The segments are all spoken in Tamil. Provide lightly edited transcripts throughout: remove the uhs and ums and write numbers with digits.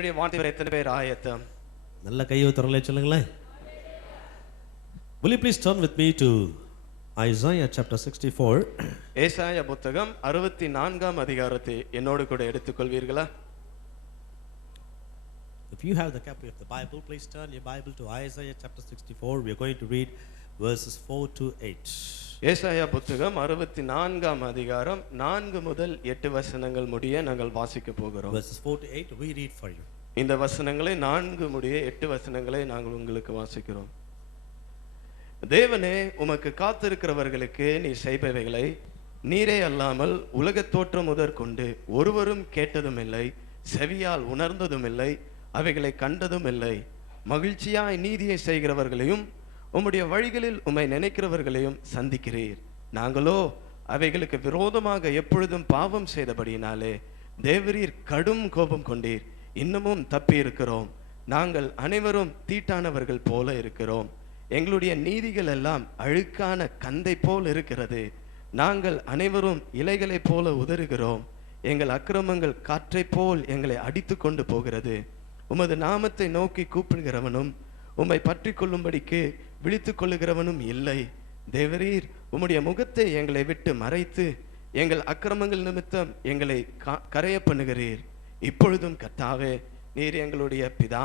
தேவனுடைய வார்த்தை எத்தனை பேர் ஆயத்தம்? நல்ல கையை திறலை சொல்லுங்களேன். Will you please turn with me to Isaiah chapter 64? ஏசாயா புத்தகம் 64ஆம் அதிகாரத்தை என்னோடு கூட எடுத்துக்கொள்வீர்களா? If you have the copy of the Bible, please turn your Bible to Isaiah chapter 64. We are going to read verses 4 to 8. ஏசாயா புத்தகம் 64ஆம் அதிகாரம் 4 முதல் 8 வசனங்கள் முடிய நாங்கள் வாசிக்க போகிறோம். Verses 4 to 8 we read for you. இந்த வசனங்களை 4 முடிய 8 வசனங்களை நாங்கள் உங்களுக்கு வாசிக்கிறோம். தேவனே, உமக்கு காத்திருக்கிறவர்களுக்கு நீர் செய்பவைகளை நீரே அல்லாமல் உலகத் தோற்றம் முதற்கொண்டு ஒருவரும் கேட்டதும் இல்லை, செவியால் உணர்ந்ததும் இல்லை, அவைகளை கண்டதும் இல்லை. மகிழ்ச்சியாய் நீதியை செய்கிறவர்களையும் உம்முடைய வழிகளில் உம்மை நினைக்கிறவர்களையும் சந்திக்கிறீர். நாங்களோ அவைகளுக்கு விரோதமாக எப்பொழுதும் பாவம் செய்தபடியினாலே தேவரீர் கடும் கோபம் கொண்டீர். இன்னமும் தப்பி இருக்கிறோம். நாங்கள் அனைவரும் தீட்டானவர்கள் போல இருக்கிறோம். எங்களுடைய நீதிகள் எல்லாம் அழுக்கான கந்தை போல் இருக்கிறது. நாங்கள் அனைவரும் இலைகளைப் போல உதறுகிறோம். எங்கள் அக்கிரமங்கள் காற்றைப் போல் எங்களை அடித்து கொண்டு போகிறது. உமது நாமத்தை நோக்கி கூப்பிடுகிறவனும் உம்மை பற்றி கொள்ளும்படிக்கு விழித்து கொள்ளுகிறவனும் இல்லை. தேவரீர் உம்முடைய முகத்தை எங்களை விட்டு மறைத்து எங்கள் அக்கிரமங்கள் நிமித்தம் எங்களை கரைய பண்ணுகிறீர். இப்பொழுதும் கர்த்தாவே, நீர் எங்களுடைய பிதா,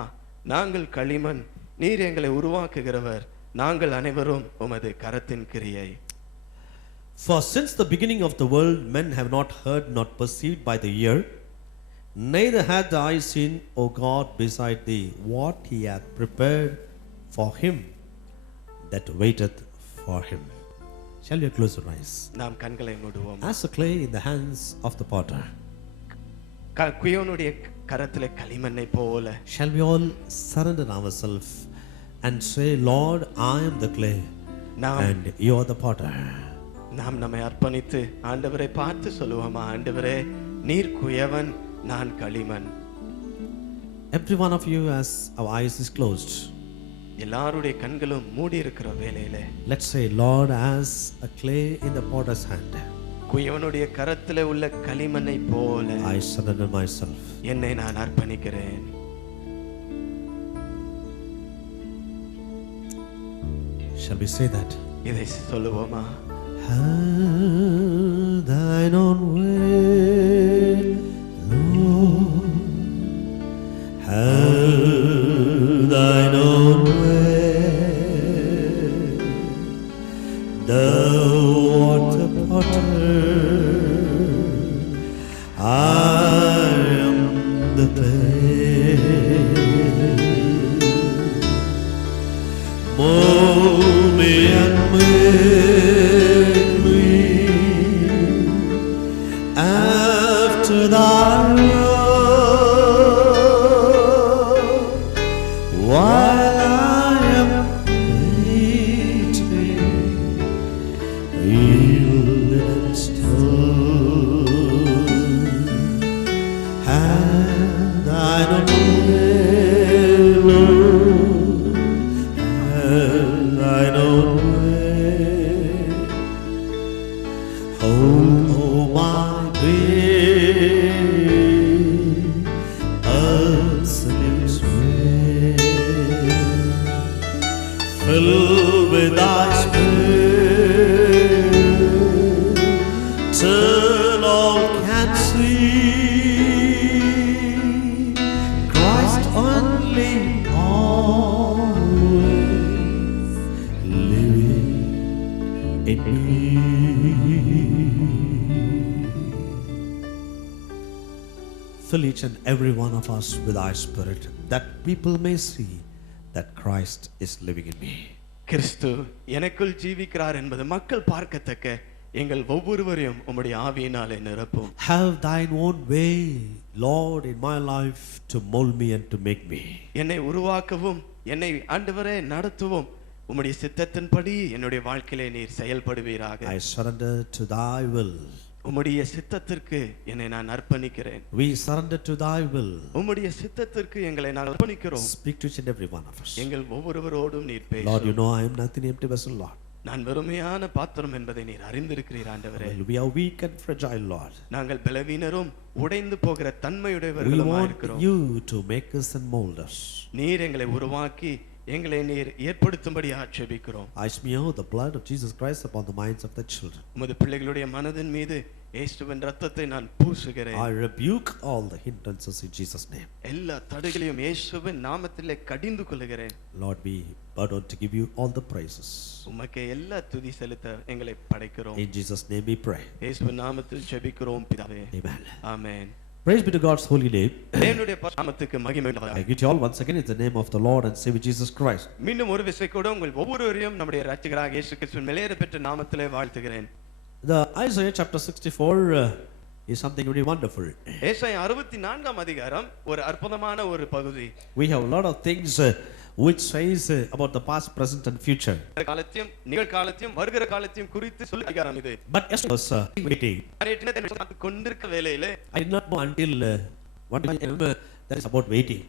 நாங்கள் களிமண். நீர் எங்களை உருவாக்குகிறவர். நாங்கள் அனைவரும் உமது கரத்தின் கிரியை. For since the beginning of the world men have not heard nor perceived by the ear, neither had the eye seen, O God, beside thee, what he hath prepared for him that waiteth for him. Shall we close our eyes? நாம் கண்களை மூடுவோம். As the clay in the hands of the potter, குயோனுடைய கரத்திலே களிமண்ணை போல, shall we all surrender ourselves and say, Lord, I am the clay and you are the potter. நாம் நம்மை அர்ப்பணித்து ஆண்டவரை பார்த்து சொல்லுவோமா, ஆண்டவரே, நீர் குயவன், நான் களிமண். Every one of you, as our eyes is closed, எல்லாருடைய கண்களும் மூடி இருக்கிற வேளையிலே, let's say, Lord, as a clay in the potter's hand, குயவனுடைய கரத்திலே உள்ள களிமண்ணை போல I surrender myself. என்னை நான் அர்ப்பணிக்கிறேன். Shall we say that? இதை சொல்லுவோமா? Have thine own way, Lord. Have thine own way. Thou art the potter, I am the clay. Mold me and make me after thy will, while I am waiting, yielded and still. Have thine own way, Lord. Have thine own way. Hold, oh my great absolute sway. Fill with thy spirit till all can see Christ only always living in me. Fill each and every one of us with thy spirit, that people may see that Christ is living in me. கிறிஸ்து எனக்குள் ஜீவிக்கிறார் என்பது மக்கள் பார்க்கத்தக்க எங்கள் ஒவ்வொருவரையும் உம்முடைய ஆவியினாலே நிரப்பும். Have thine own way, Lord, in my life to mold me and to make me. என்னை உருவாக்கவும் என்னை ஆண்டவரே நடத்துவும் உம்முடைய சித்தத்தின்படி என்னுடைய வாழ்க்கையிலே நீர் செயல்படுவீராக. I surrender to thy will. உம்முடைய சித்தத்திற்கு என்னை நான் அர்ப்பணிக்கிறேன். We surrender to thy will. உம்முடைய சித்தத்திற்கு எங்களை நான் அர்ப்பணிக்கிறோம். Speak to each and every one of us. எங்கள் ஒவ்வொருவரோடும் நீர் பேசும். Lord, you know I am nothing empty vessel, Lord. நான் வெறுமையான பாத்திரம் என்பதை நீர் அறிந்திருக்கிறீர் ஆண்டவரே. Well, we are weak and fragile, Lord. நாங்கள் பலவீனரும் உடைந்து போகிற We தன்மையுடையவர்களுமா want இருக்கிறோம். you to make us and mold us. நீர் எங்களை உருவாக்கி எங்களை நீர் ஏற்படுத்தும்படி ஆட்சேபிக்கிறோம். I smear the blood of Jesus Christ upon the minds of the children. உமது பிள்ளைகளுடைய மனதின் மீது இயேசுவின் இரத்தத்தை நான் பூசுகிறேன். I rebuke all the hindrances in Jesus' name. எல்லா தடைகளையும் இயேசுவின் நாமத்திலே கடிந்து கொள்கிறேன். Lord, we bow down to give you all the praises. உமக்கே எல்லா துதி செலுத்த எங்களை படைக்கிறோம். In Jesus' name we pray. இயேசுவின் நாமத்தில் ஜெபிக்கிறோம் பிதாவே. Amen. Amen. Praise be to God's holy name. தேவனுடைய நாமத்துக்கு மகிமை I உண்டாவதாக. greet you all once again in the name of the Lord and Savior Jesus Christ. மீண்டும் ஒரு விசை கூட உங்கள் ஒவ்வொருவரையும் நம்முடைய இரட்சகராக இயேசு கிறிஸ்துவின் விலையேற பெற்ற நாமத்திலே வாழ்த்துகிறேன். The Isaiah chapter 64 is something very wonderful. ஏசாயா 64ஆம் அதிகாரம் ஒரு அற்புதமான ஒரு பகுதி. We have a lot of things which says about the past, present and future. காலத்தையும் நிகழ்காலத்தையும் வருகிற காலத்தையும் குறித்து சொல்லி அதிகாரம் இது. But yesterday I was waiting. கொண்டிருக்க வேளையிலே I did not know until one day I remember that is about waiting.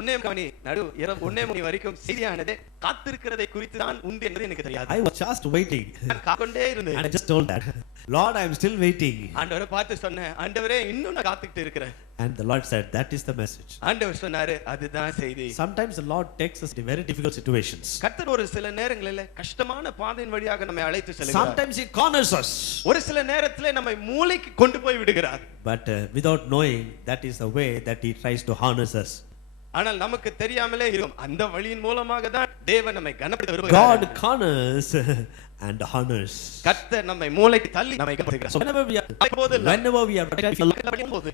1 மணி நடு இரவு 1 மணி வரைக்கும் செய்தியானது காத்திருக்கிறதை குறித்து தான் உண்டு என்பது எனக்கு தெரியாது. I was just waiting. நான் காத்துக்கொண்டே இருந்தேன். And I just told that, Lord, I am still waiting. ஆண்டவரை பார்த்து சொன்னேன், ஆண்டவரே இன்னும் நான் காத்துக்கிட்டு இருக்கிறேன். And the Lord said, that is the message. ஆண்டவர் சொன்னாரு, அதுதான் செய்தி. Sometimes the Lord takes us to very difficult situations. கர்த்தர் ஒரு சில நேரங்களிலே கஷ்டமான பாதையின் வழியாக நம்மை அழைத்து செல்கிறார். Sometimes He corners us. ஒரு சில நேரத்திலே நம்மை மூலைக்கு கொண்டு போய் விடுகிறார். But without knowing, that is the way that He tries to harness us. ஆனால் நமக்கு தெரியாமலே இருக்கும் அந்த வழியின் மூலமாக தான் தேவன் நம்மை கனப்படுத்த விரும்புகிறார். God corners and honors. கர்த்தர் நம்மை மூலைக்கு தள்ளி நம்மை கனப்படுத்துகிறார். So whenever we are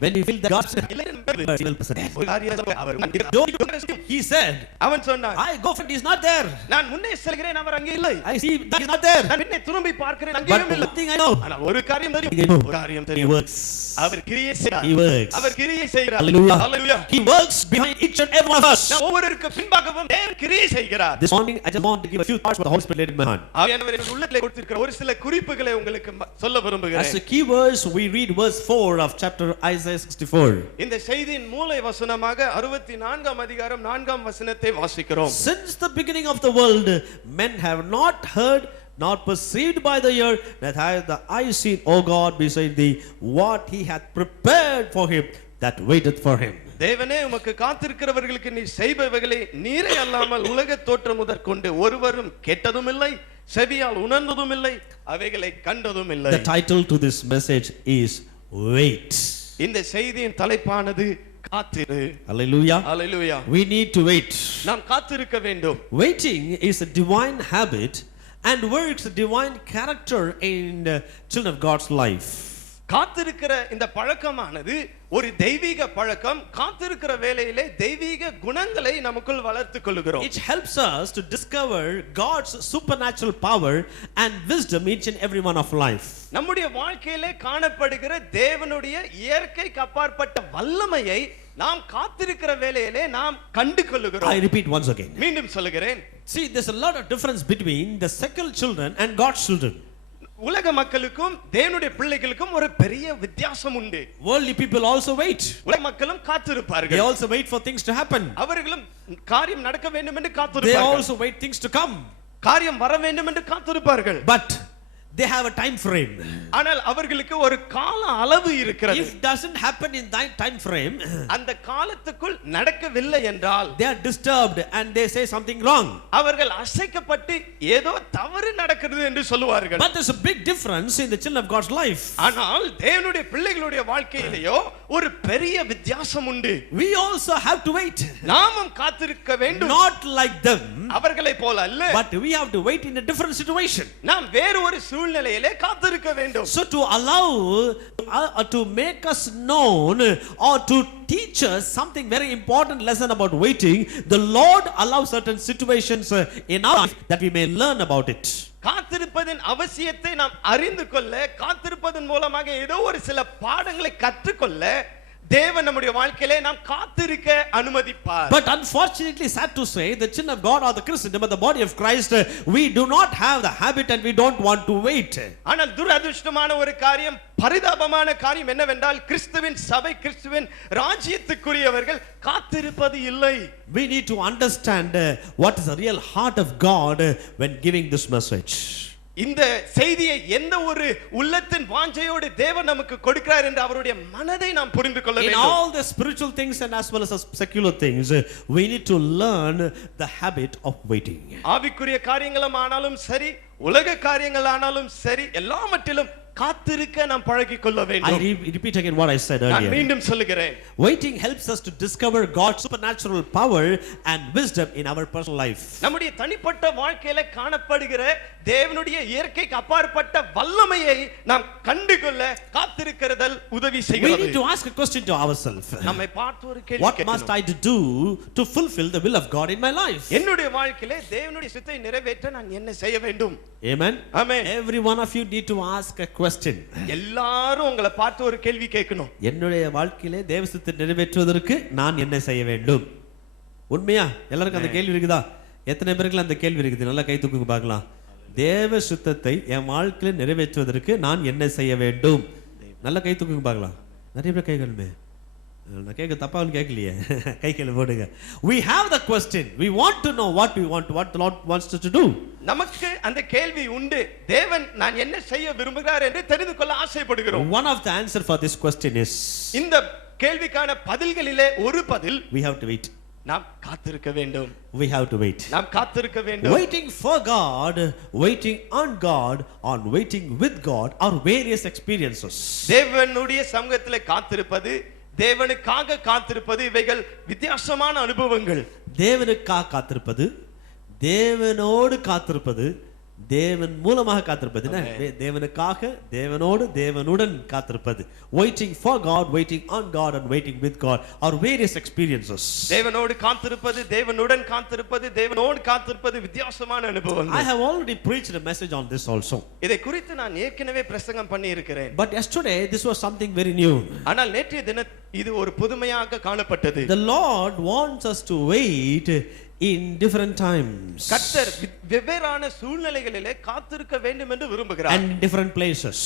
when we feel that God He said, அவன் சொன்னான், I go for it, He is not there. நான் முன்னே செல்கிறேன், அவர் அங்கே இல்லை. I see that He is not there. நான் பின்னே திரும்பி பார்க்கிறேன், But அங்கேயும் இல்லை. one thing I know, ஆனால் ஒரு காரியம் I தெரியும், know, ஒரு காரியம் He தெரியும். works. அவர் கிரியை செய்கிறார். He works. அவர் கிரியை செய்கிறார். Hallelujah. Hallelujah. He works behind each and every one of us. நான் ஒவ்வொருவருக்கு பின்பாகவும் தேவன் கிரியை செய்கிறார். This morning I just want to give a few thoughts what the Holy Spirit laid in my heart. ஆவியானவர் என் உள்ளத்திலே கொடுத்திருக்கிற ஒரு சில குறிப்புகளை உங்களுக்கு சொல்ல As விரும்புகிறேன். a key verse, we read verse 4 of chapter Isaiah 64. இந்த செய்தியின் மூலை வசனமாக 64ஆம் அதிகாரம் 4ஆம் வசனத்தை வாசிக்கிறோம். Since the beginning of the world, men have not heard nor perceived by the ear, that hath the eye seen, O God, beside thee, what He hath prepared for him that waiteth for Him. தேவனே உமக்கு காத்திருக்கிறவர்களுக்கு நீ செய்பவைகளை நீரே அல்லாமல் உலக தோற்றம் முதற்கொண்டு ஒருவரும் கேட்டதும் இல்லை, செவியால் உணர்ந்ததும் இல்லை, அவைகளை கண்டதும் இல்லை. The title to this message is Wait. இந்த செய்தியின் தலைப்பானது காத்திரு. Hallelujah. Hallelujah. We need to wait. நாம் காத்திருக்க வேண்டும். Waiting is a divine habit and works a divine character in children of God's life. காத்திருக்கிற இந்த பழக்கமானது ஒரு தெய்வீக பழக்கம். காத்திருக்கிற வேளையிலே தெய்வீக குணங்களை நமக்குள் வளர்த்துக் கொள்கிறோம். It helps us to discover God's supernatural power and wisdom each and every one of life. நம்முடைய வாழ்க்கையிலே காணப்படுகிற தேவனுடைய இயற்கைக்கு அப்பாற்பட்ட வல்லமையை நாம் காத்திருக்கிற வேளையிலே நாம் கண்டு கொள்கிறோம். I repeat once again. மீண்டும் சொல்லுகிறேன். See, there's a lot of difference between the secular children and God's children. உலக மக்களுக்கும் தேவனுடைய பிள்ளைகளுக்கும் ஒரு பெரிய வித்தியாசம் உண்டு. Worldly people also wait. உலக மக்களும் They காத்திருப்பார்கள். also wait for things to happen. அவர்களும் காரியம் நடக்க வேண்டும் என்று They காத்திருப்பார்கள். also wait things to come. காரியம் வர வேண்டும் என்று காத்திருப்பார்கள். But they have a time frame. ஆனால் அவர்களுக்கு ஒரு கால அளவு இருக்கிறது. If doesn't happen in that time frame, அந்த காலத்துக்குள் நடக்கவில்லை என்றால் they are disturbed and they say something wrong. அவர்கள் அசைக்கப்பட்டு ஏதோ தவறு நடக்கிறது என்று சொல்லுவார்கள். But there's a big difference in the children of God's life. ஆனால் தேவனுடைய பிள்ளைகளுடைய வாழ்க்கையிலேயோ ஒரு பெரிய வித்தியாசம் உண்டு. We also have to wait. நாமும் காத்திருக்க வேண்டும். Not like them, அவர்களை போல அல்ல. but we have to wait in a different situation. நாம் வேறு ஒரு சூழ்நிலையிலே காத்திருக்க வேண்டும். So to allow to make us known or to teach us something very important lesson about waiting, the Lord allows certain situations in our life that we may learn about it. காத்திருப்பதின் அவசியத்தை நாம் அறிந்து கொள்ள, காத்திருப்பதன் மூலமாக ஏதோ ஒரு சில பாடங்களை கற்றுக்கொள்ள தேவன் நம்முடைய வாழ்க்கையிலே நாம் காத்திருக்க அனுமதிப்பார். But unfortunately, sad to say, the children of God or the Christendom or the body of Christ, we do not have the habit and we don't want to wait. ஆனால் துரதிர்ஷ்டமான ஒரு காரியம், பரிதாபமான காரியம் என்னவென்றால், கிறிஸ்துவின் சபை, கிறிஸ்துவின் ராஜ்யத்துக்குரியவர்கள் காத்திருப்பது இல்லை. We need to understand what is the real heart of God when giving this message. இந்த செய்தியை எந்த ஒரு உள்ளத்தின் வாஞ்சையோடு தேவன் நமக்கு கொடுக்கிறார் என்று அவருடைய மனதை நாம் புரிந்து கொள்ள In வேண்டும். all the spiritual things and as well as the secular things, we need to learn the habit of waiting. ஆவிக்குரிய காரியங்களும் ஆனாலும் சரி, உலக காரியங்கள் ஆனாலும் சரி, எல்லாவற்றிலும் காத்திருக்க நாம் பழகிக் கொள்ள I வேண்டும். repeat again what I said நான் earlier. மீண்டும் சொல்லுகிறேன். Waiting helps us to discover God's supernatural power and wisdom in our personal life. நம்முடைய தனிப்பட்ட வாழ்க்கையில காணப்படுகிற தேவனுடைய இயற்கைக்கு அப்பாற்பட்ட வல்லமையை நாம் கண்டுகொள்ள காத்திருக்கிறதல் உதவி We செய்கிறது. need to ask a question to ourselves. நம்மை பார்த்து ஒரு கேள்வி What must I do to fulfill the will of God in my life? என்னுடைய வாழ்க்கையிலே தேவனுடைய சித்தத்தை நிறைவேற்ற நான் என்ன செய்ய வேண்டும்? Amen. Amen. Every one of you need to ask a question. எல்லாரும் உங்களை பார்த்து ஒரு கேள்வி கேட்கணும். என்னுடைய வாழ்க்கையிலே தேவ சித்தத்தை நிறைவேற்றுவதற்கு நான் என்ன செய்ய வேண்டும்? உண்மையா எல்லாருக்கும் அந்த கேள்வி இருக்குதா? எத்தனை பேருக்கு அந்த கேள்வி இருக்குது? நல்லா கை தூக்குங்க பார்க்கலாம். தேவ சித்தத்தை என் வாழ்க்கையில நிறைவேற்றுவதற்கு நான் என்ன செய்ய வேண்டும்? நல்லா கை தூக்குங்க பார்க்கலாம். நிறைய பேர் கை கழுமே. நான் கேட்க தப்பான்னு கேட்கலையே. கை கையில் போடுங்க. We have the question. We want to know what the Lord wants us to do. நமக்கு அந்த கேள்வி உண்டு. தேவன் நான் என்ன செய்ய விரும்புகிறார் என்று தெரிந்து கொள்ள ஆசைப்படுகிறோம். One of the answer for this question is, இந்த கேள்விக்கான பதில்களிலே ஒரு பதில், we have to wait. நாம் காத்திருக்க வேண்டும். We have to wait. நாம் காத்திருக்க வேண்டும். Waiting for God, waiting on God, or waiting with God are various experiences. தேவனுடைய சமூகத்திலே காத்திருப்பது, தேவனுக்காக காத்திருப்பது, இவைகள் வித்தியாசமான அனுபவங்கள். தேவனுக்காக காத்திருப்பது, தேவனோடு காத்திருப்பது, தேவன் மூலமாக காத்திருப்பது. தேவனுக்காக, தேவனோடு, தேவனுடன் காத்திருப்பது. Waiting for God, waiting on God and waiting with God are various experiences. தேவனோடு காத்திருப்பது, தேவனுடன் காத்திருப்பது, தேவனோடு காத்திருப்பது வித்தியாசமான அனுபவங்கள். I have already preached a message on this also. இதை குறித்து நான் ஏற்கனவே பிரசங்கம் பண்ணி இருக்கிறேன். But yesterday this was something very new. ஆனால் நேற்றைய தினம் இது ஒரு புதுமையாக காணப்பட்டது. The Lord wants us to wait in different times. கர்த்தர் வெவ்வேறான சூழ்நிலைகளிலே காத்திருக்க வேண்டும் என்று விரும்புகிறார். And different places.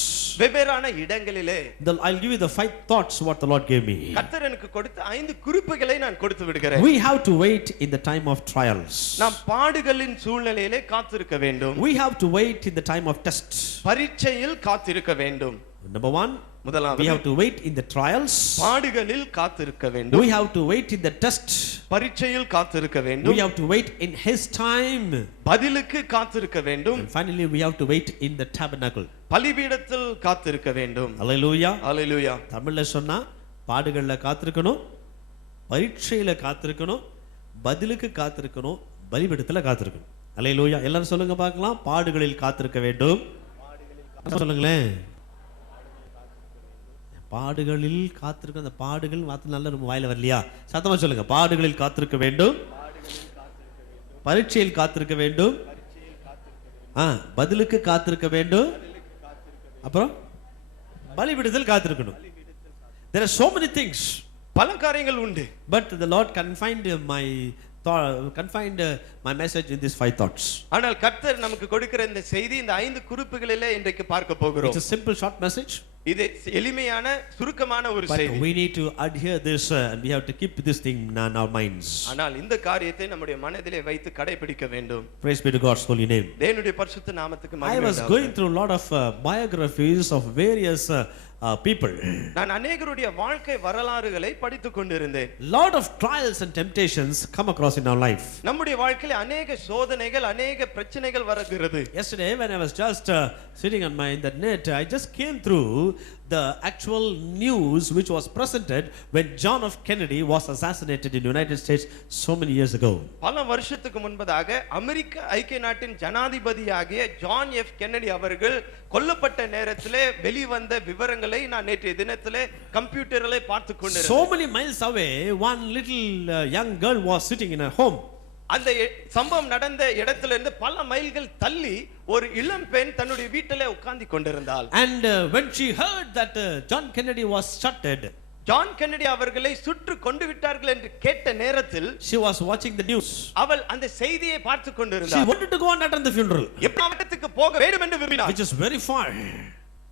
வெவ்வேறான இடங்களிலே. I'll give you the 5 thoughts what the Lord gave me. கர்த்தர் எனக்கு கொடுத்த 5 குறிப்புகளை நான் கொடுத்து விடுகிறேன். We have to wait in the time of trials. நாம் பாடுகளின் சூழ்நிலையிலே காத்திருக்க வேண்டும். We have to wait in the time of tests. பரீட்சையில் காத்திருக்க வேண்டும். Number 1, முதலாவது we have to wait in the trials. பாடுகளில் காத்திருக்க வேண்டும். We have to wait in the test. பரீட்சையில் காத்திருக்க வேண்டும். We have to wait in his time. பதிலுக்கு காத்திருக்க வேண்டும். And finally we have to wait in the tabernacle. பலிபீடத்தில் காத்திருக்க வேண்டும். Hallelujah. ஹalleluya. தமிழ்ல சொன்னா பாடுகள்ல காத்திருக்கணும், பரீட்சையில காத்திருக்கணும், பதிலுக்கு காத்திருக்கணும், பலிபீடத்துல காத்திருக்கணும். ஹalleluya. எல்லாரும் சொல்லுங்க பார்க்கலாம். பாடுகளில் காத்திருக்க வேண்டும். சொல்லுங்களேன். பாடுகளில் காத்திருக்க, அந்த பாடுகள் வார்த்தை நல்ல ரொம்ப வாயில வரலையா? சத்தமா சொல்லுங்க. பாடுகளில் காத்திருக்க வேண்டும், பரீட்சையில் காத்திருக்க வேண்டும், பதிலுக்கு காத்திருக்க வேண்டும், அப்புறம் பலிபீடத்தில் காத்திருக்கணும். There are so many things. பல காரியங்கள் உண்டு. But the Lord confined my message in these 5 thoughts. ஆனால் கர்த்தர் நமக்கு கொடுக்கிற இந்த செய்தி இந்த 5 குறிப்புகளிலே இன்றைக்கு பார்க்க போகிறோம். It's a simple short message. இது எளிமையான சுருக்கமான ஒரு But செய்தி. we need to adhere this and we have to keep this thing in our minds. ஆனால் இந்த காரியத்தை நம்முடைய மனதிலே வைத்து கடைபிடிக்க வேண்டும். Praise be to God's holy name. தேவனுடைய பரிசுத்த நாமத்துக்கு மகிமை I was உண்டாவதாக. going through a lot of biographies of various people. நான் அநேகருடைய வாழ்க்கை வரலாறுகளை படித்துக் கொண்டிருந்தேன். Lot of trials and temptations come across in our life. நம்முடைய வாழ்க்கையில அநேக சோதனைகள், அநேக பிரச்சனைகள் வருகிறது. Yesterday when I was just sitting on in the net, I just came through the actual news which was presented when John F. Kennedy was assassinated in the United States so many years ago. பல வருஷத்துக்கு முன்பதாக அமெரிக்க ஐக்கிய நாட்டின் ஜனாதிபதியாகிய ஜான் எஃப் கென்னடி அவர்கள் கொல்லப்பட்ட நேரத்திலே வெளிவந்த விவரங்களை நான் நேற்றைய தினத்திலே கம்ப்யூட்டரிலே பார்த்து கொண்டிருந்தேன். So many miles away, one little young girl was sitting in her home. அந்த சம்பவம் நடந்த இடத்திலிருந்து பல மைல்கள் தள்ளி ஒரு இளம் பெண் தன்னுடைய வீட்டிலே உட்கார்ந்து கொண்டிருந்தாள். And when she heard that John Kennedy was shot dead, John Kennedy அவர்களை சுட்டு கொண்டு விட்டார்கள் என்று கேட்ட நேரத்தில் she was watching the news. அவள் அந்த செய்தியை பார்த்து She கொண்டிருந்தாள். wanted to go and attend the funeral, எப்படிக்கு போக வேண்டும் என்று விரும்பினாள். which is very far.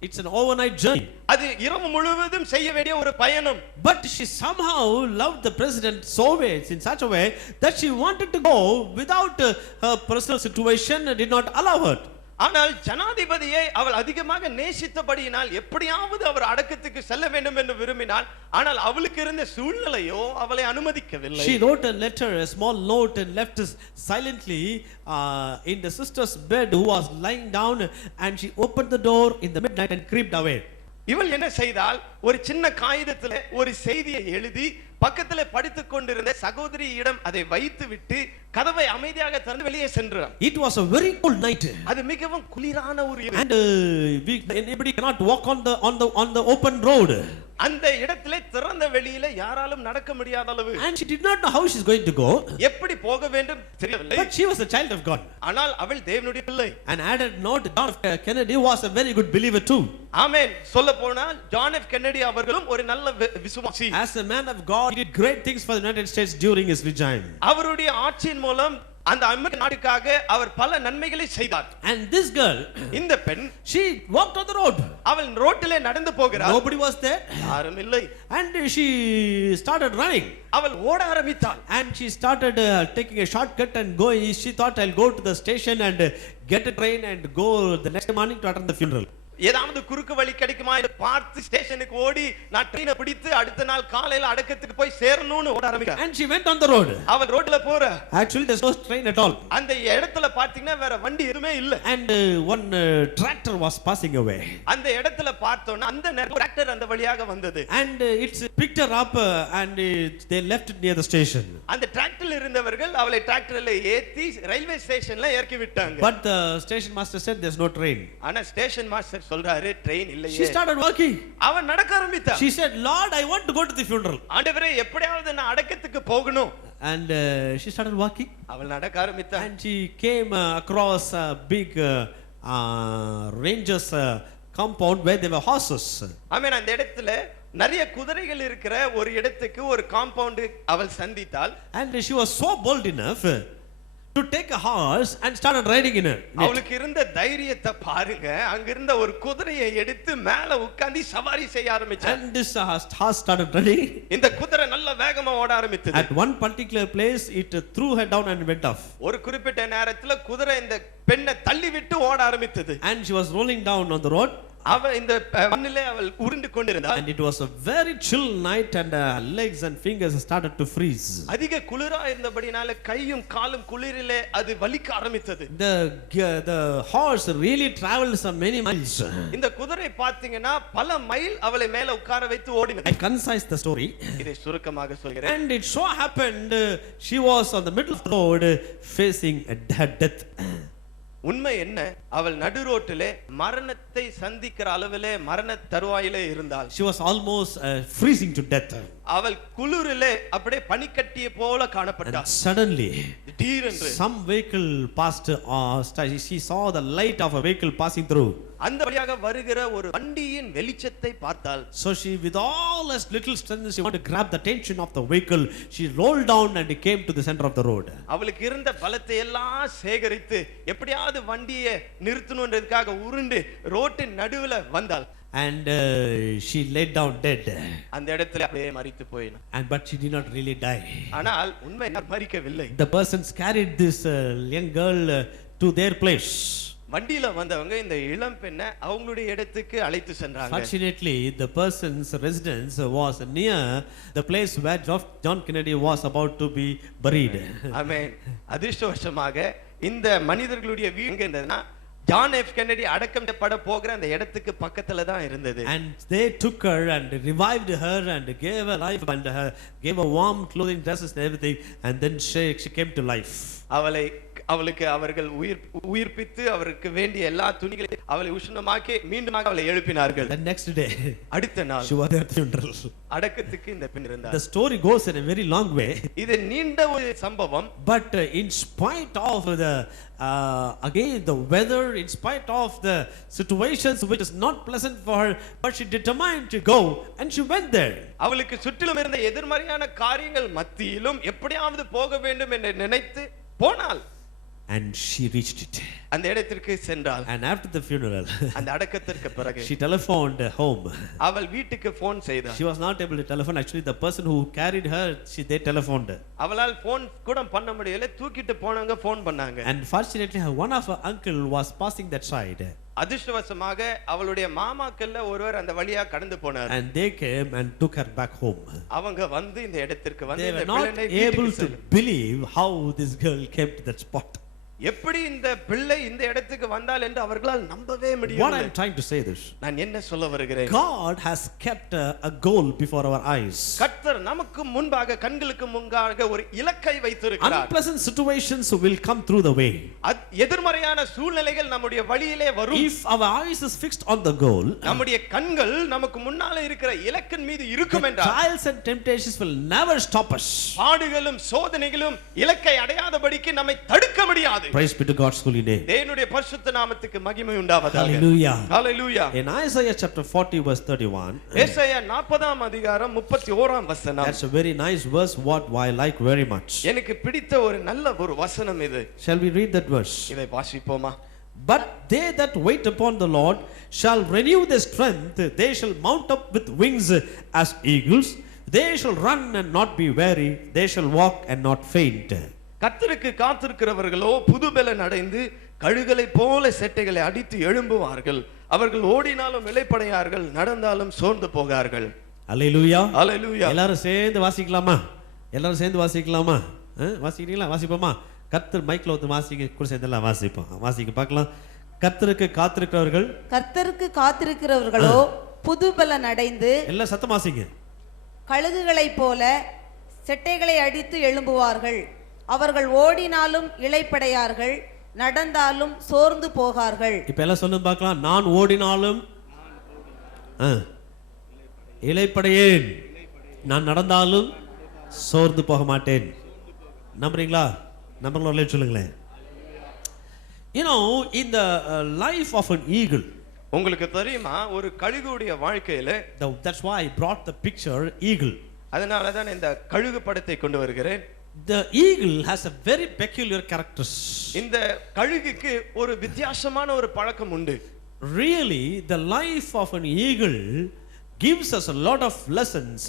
It's an overnight journey. அது இரவு முழுவதும் செய்ய வேண்டிய ஒரு பயணம். But she somehow loved the president so much, in such a way, that she wanted to go without her personal situation did not allow her. ஆனால் ஜனாதிபதியை அவள் அதிகமாக நேசித்தபடியினால் எப்படியாவது அவர் அடக்கத்துக்கு செல்ல வேண்டும் என்று விரும்பினாள். ஆனால் அவளுக்கு இருந்த சூழ்நிலையோ அவளை அனுமதிக்கவில்லை. She wrote a letter, a small note, and left it silently in the sister's bed who was lying down, and she opened the door in the midnight and creeped away. இவள் என்ன செய்தால், ஒரு சின்ன காகிதத்தில் ஒரு செய்தியை எழுதி பக்கத்தில் படித்துக் கொண்டிருந்த சகோதரியிடம் அதை வைத்து விட்டு கதவை அமைதியாக திறந்து வெளியே சென்றார். It was a very cold night. அது மிகவும் குளிரான ஒரு இரவு. And anybody cannot walk on the open road. அந்த இடத்திலே திறந்த வெளியில யாராலும் நடக்க முடியாத அளவு. And she did not know how she is going to go. எப்படி போக வேண்டும் தெரியவில்லை. But she was a child of God. ஆனால் அவள் தேவனுடைய பிள்ளை. And added note, John F. Kennedy was a very good believer too. ஆமென். சொல்ல போனால் ஜான் எஃப் கென்னடி அவர்களும் ஒரு நல்ல விசுவாசி. As a man of God, he did great things for the United States during his regime. அவருடைய ஆட்சியின் மூலம் அந்த அமெரிக்க நாட்டுக்காக அவர் பல நன்மைகளை செய்தார். And this girl, இந்த பெண், she walked on the road. அவள் ரோட்டிலே நடந்து போகிறாள். Nobody was there. யாரும் இல்லை. And she started running. அவள் ஓட ஆரம்பித்தாள். And she started taking a shortcut and going. She thought, I'll go to the station and get a train and go the next morning to attend the funeral. ஏதாவது குறுக்கு வழி கிடைக்குமா என்று பார்த்து ஸ்டேஷனுக்கு ஓடி நான் ட்ரெயினை பிடித்து அடுத்த நாள் காலையில அடக்கத்துக்கு போய் சேரணும்னு ஓட ஆரம்பிச்சாள். And she went on the road. அவள் ரோட்ல போற. Actually there's no train at all. அந்த இடத்துல பாத்தீங்கன்னா வேற வண்டி எதுமே இல்ல. And one tractor was passing away. அந்த இடத்துல பார்த்தோம்னா அந்த டிராக்டர் அந்த வழியாக வந்தது. And it's picked her up and they left it near the station. அந்த டிராக்டர்ல இருந்தவர்கள் அவளை டிராக்டர்ல ஏத்தி ரயில்வே ஸ்டேஷன்ல இறக்கி விட்டாங்க. But the station master said there's no train. ஆனா ஸ்டேஷன் மாஸ்டர் சொல்றாரு ட்ரெயின் இல்லையே. She started walking. அவன் நடக்க ஆரம்பித்தா. She said, Lord, I want to go to the funeral. ஆண்டவரே எப்படியாவது நான் அடக்கத்துக்கு போகணும். And she started walking. அவள் நடக்க ஆரம்பித்தா. And she came across a big ranger's compound where there were horses. ஆமென். அந்த இடத்துல நிறைய குதிரைகள் இருக்கிற ஒரு இடத்துக்கு ஒரு காம்பவுண்ட் அவள் சந்தித்தாள். And she was so bold enough to take a horse and started riding in it. அவளுக்கு இருந்த தைரியத்தை பாருங்க. அங்க இருந்த ஒரு குதிரையை எடுத்து மேல உட்கார்ந்து சவாரி செய்ய ஆரம்பிச்சாள். And this horse started running. இந்த குதிரை நல்ல வேகமா ஓட ஆரம்பித்தது. At one particular place it threw her down and went off. ஒரு குறிப்பிட்ட நேரத்துல குதிரை இந்த பெண்ணை தள்ளி விட்டு ஓட ஆரம்பித்தது. And she was rolling down on the road. அவ இந்த மண்ணிலே அவள் உருண்டு கொண்டிருந்தாள். And it was a very chill night and legs and fingers started to freeze. அதிக குளிரா இருந்தபடினால கையும் காலும் குளிரிலே அது வலிக்க ஆரம்பித்தது. The horse really traveled some many miles. இந்த குதிரை பாத்தீங்கன்னா பல மைல் அவளை மேல உட்கார வைத்து ஓடினது. I concise the story. இதை சுருக்கமாக சொல்கிறேன். And it so happened she was on the middle of the road facing her death. உண்மை என்ன, அவள் நடு ரோட்டிலே மரணத்தை சந்திக்கிற அளவிலே மரண தருவாயிலே இருந்தாள். She was almost freezing to death. அவள் குளிரிலே அப்படியே பனிக்கட்டிய போல காணப்பட்டாள். Suddenly திடீரென்று some vehicle passed. She saw the light of a vehicle passing through. அந்த வழியாக வருகிற ஒரு வண்டியின் வெளிச்சத்தை பார்த்தாள். So she, with all her little strength, she wanted to grab the attention of the vehicle. She rolled down and came to the center of the road. அவளுக்கு இருந்த பலத்தை எல்லாம் சேகரித்து எப்படியாவது வண்டியை நிறுத்தணும்ன்றதுக்காக உருண்டு ரோட்டின் நடுவுல வந்தாள். And she laid down dead. அந்த இடத்துல அப்படியே மரித்து போயினாள். And but she did not really die. ஆனால் உண்மை மரிக்கவில்லை. The persons carried this young girl to their place. வண்டியில வந்தவங்க இந்த இளம் பெண்ணை அவங்களுடைய இடத்துக்கு அழைத்து சென்றாங்க. Fortunately, the person's residence was near the place where John Kennedy was about to be buried. ஆமென். அதிர்ஷ்டவசமாக இந்த மனிதர்களுடைய வீடு எங்க இருந்ததுன்னா ஜான் எஃப் கென்னடி அடக்கம் செய்யப்பட போகிற அந்த இடத்துக்கு பக்கத்துல தான் இருந்தது. And they took her and revived her and gave her life and gave her warm clothing, dresses and everything, and then she came to life. அவளுக்கு அவர்கள் உயிர்ப்பித்து அவருக்கு வேண்டிய எல்லா துணிகளையும் அவளை உஷ்ணமாக்கி மீண்டுமாக அவளை எழுப்பினார்கள். The next day, அடுத்த நாள் she was at the funeral. அடக்கத்துக்கு இந்த பெண் இருந்தார். The story goes in a very long way. இது நீண்ட ஒரு சம்பவம். But in spite of the again the weather, in spite of the situations which is not pleasant for her, but she determined to go and she went there. அவளுக்கு சுற்றிலும் இருந்த எதிர்மறையான காரியங்கள் மத்தியிலும் எப்படியாவது போக வேண்டும் என்று நினைத்து போனாள். And she reached it. அந்த இடத்திற்கு சென்றாள். And after the funeral, அந்த அடக்கத்திற்கு பிறகு she telephoned home. அவள் வீட்டுக்கு போன் செய்தாள். She was not able to telephone. Actually, the person who carried her, they telephoned. அவளால் போன் கூட பண்ண முடியல. தூக்கிட்டு போனவங்க போன் பண்ணாங்க. And fortunately, one of her uncle was passing that side. அதிர்ஷ்டவசமாக அவளுடைய மாமாக்கள்ல ஒருவர் அந்த வழியா கடந்து போனார். And they came and took her back home. அவங்க வந்து இந்த இடத்திற்கு வந்து They இந்த were not பிள்ளையை able வீட்டுக்கு to believe how this girl came to that spot. எப்படி இந்த பிள்ளை இந்த இடத்துக்கு வந்தால் என்று அவர்களால் நம்பவே What I முடியவில்லை. am trying to say this. நான் என்ன சொல்ல வருகிறேன்? God has kept a goal before our eyes. கர்த்தர் நமக்கு முன்பாக கண்களுக்கு முன்பாக ஒரு இலக்கை வைத்திருக்கிறார். Unpleasant situations will come through the way. எதிர்மறையான சூழ்நிலைகள் நம்முடைய வழியிலே வரும். If our eyes is fixed on the goal, நம்முடைய கண்கள் நமக்கு முன்னால இருக்கிற இலக்கின் மீது இருக்கும் the என்றால் trials and temptations will never stop us. பாடுகளும் சோதனைகளும் இலக்கை அடையாதபடிக்கு நம்மை தடுக்க முடியாது. Praise be to God's holy name. தேவனுடைய பரிசுத்த நாமத்துக்கு மகிமை உண்டாவதாக. Hallelujah. Hallelujah. In Isaiah chapter 40 verse 31, ஏசாயா 40ஆம் அதிகாரம் 31ஆம் வசனம். that's a very nice verse what I like very much. எனக்கு பிடித்த ஒரு நல்ல ஒரு வசனம் இது. Shall we read that verse? இதை வாசிப்போமா? But they that wait upon the Lord shall renew their strength, they shall mount up with wings as eagles, they shall run and not be weary, they shall walk and not faint. கர்த்தருக்கு காத்திருக்கிறவர்களோ புதுபெலன் அடைந்து கழுகளைப் போல செட்டைகளை அடித்து எழும்புவார்கள். அவர்கள் ஓடினாலும் இளைப்படையார்கள், நடந்தாலும் சோர்ந்து போகார்கள். Hallelujah. Hallelujah. எல்லாரும் சேர்ந்து வாசிக்கலாமா? எல்லாரும் சேர்ந்து வாசிக்கலாமா? வாசிக்கிறீங்களா? வாசிப்போமா? கர்த்தர் மைக்ல வந்து வாசிங்க, கூட சேர்ந்தெல்லாம் வாசிப்போம். வாசிக்க பார்க்கலாம். கர்த்தருக்கு காத்திருக்கிறவர்களோ புதுபலன் அடைந்து எல்லாம் சத்தம் வாசிங்க. கழுகுகளைப் போல செட்டைகளை அடித்து எழும்புவார்கள். அவர்கள் ஓடினாலும் இளைப்படையார்கள், நடந்தாலும் சோர்ந்து போகார்கள். இப்ப எல்லாம் சொல்லுங்க பார்க்கலாம். நான் ஓடினாலும் இளைப்படையேன், நான் நடந்தாலும் சோர்ந்து போக மாட்டேன். நம்புறீங்களா? நம்புறவங்களே சொல்லுங்களேன். You know, in the life of an eagle, உங்களுக்கு தெரியுமா ஒரு கழுகுடைய வாழ்க்கையில, that's why I brought the picture eagle. அதனால தான் இந்த கழுகு படத்தை கொண்டு வருகிறேன். The eagle has a very peculiar characters. இந்த கழுகுக்கு ஒரு வித்தியாசமான ஒரு பழக்கம் உண்டு. Really, the life of an eagle gives us a lot of lessons,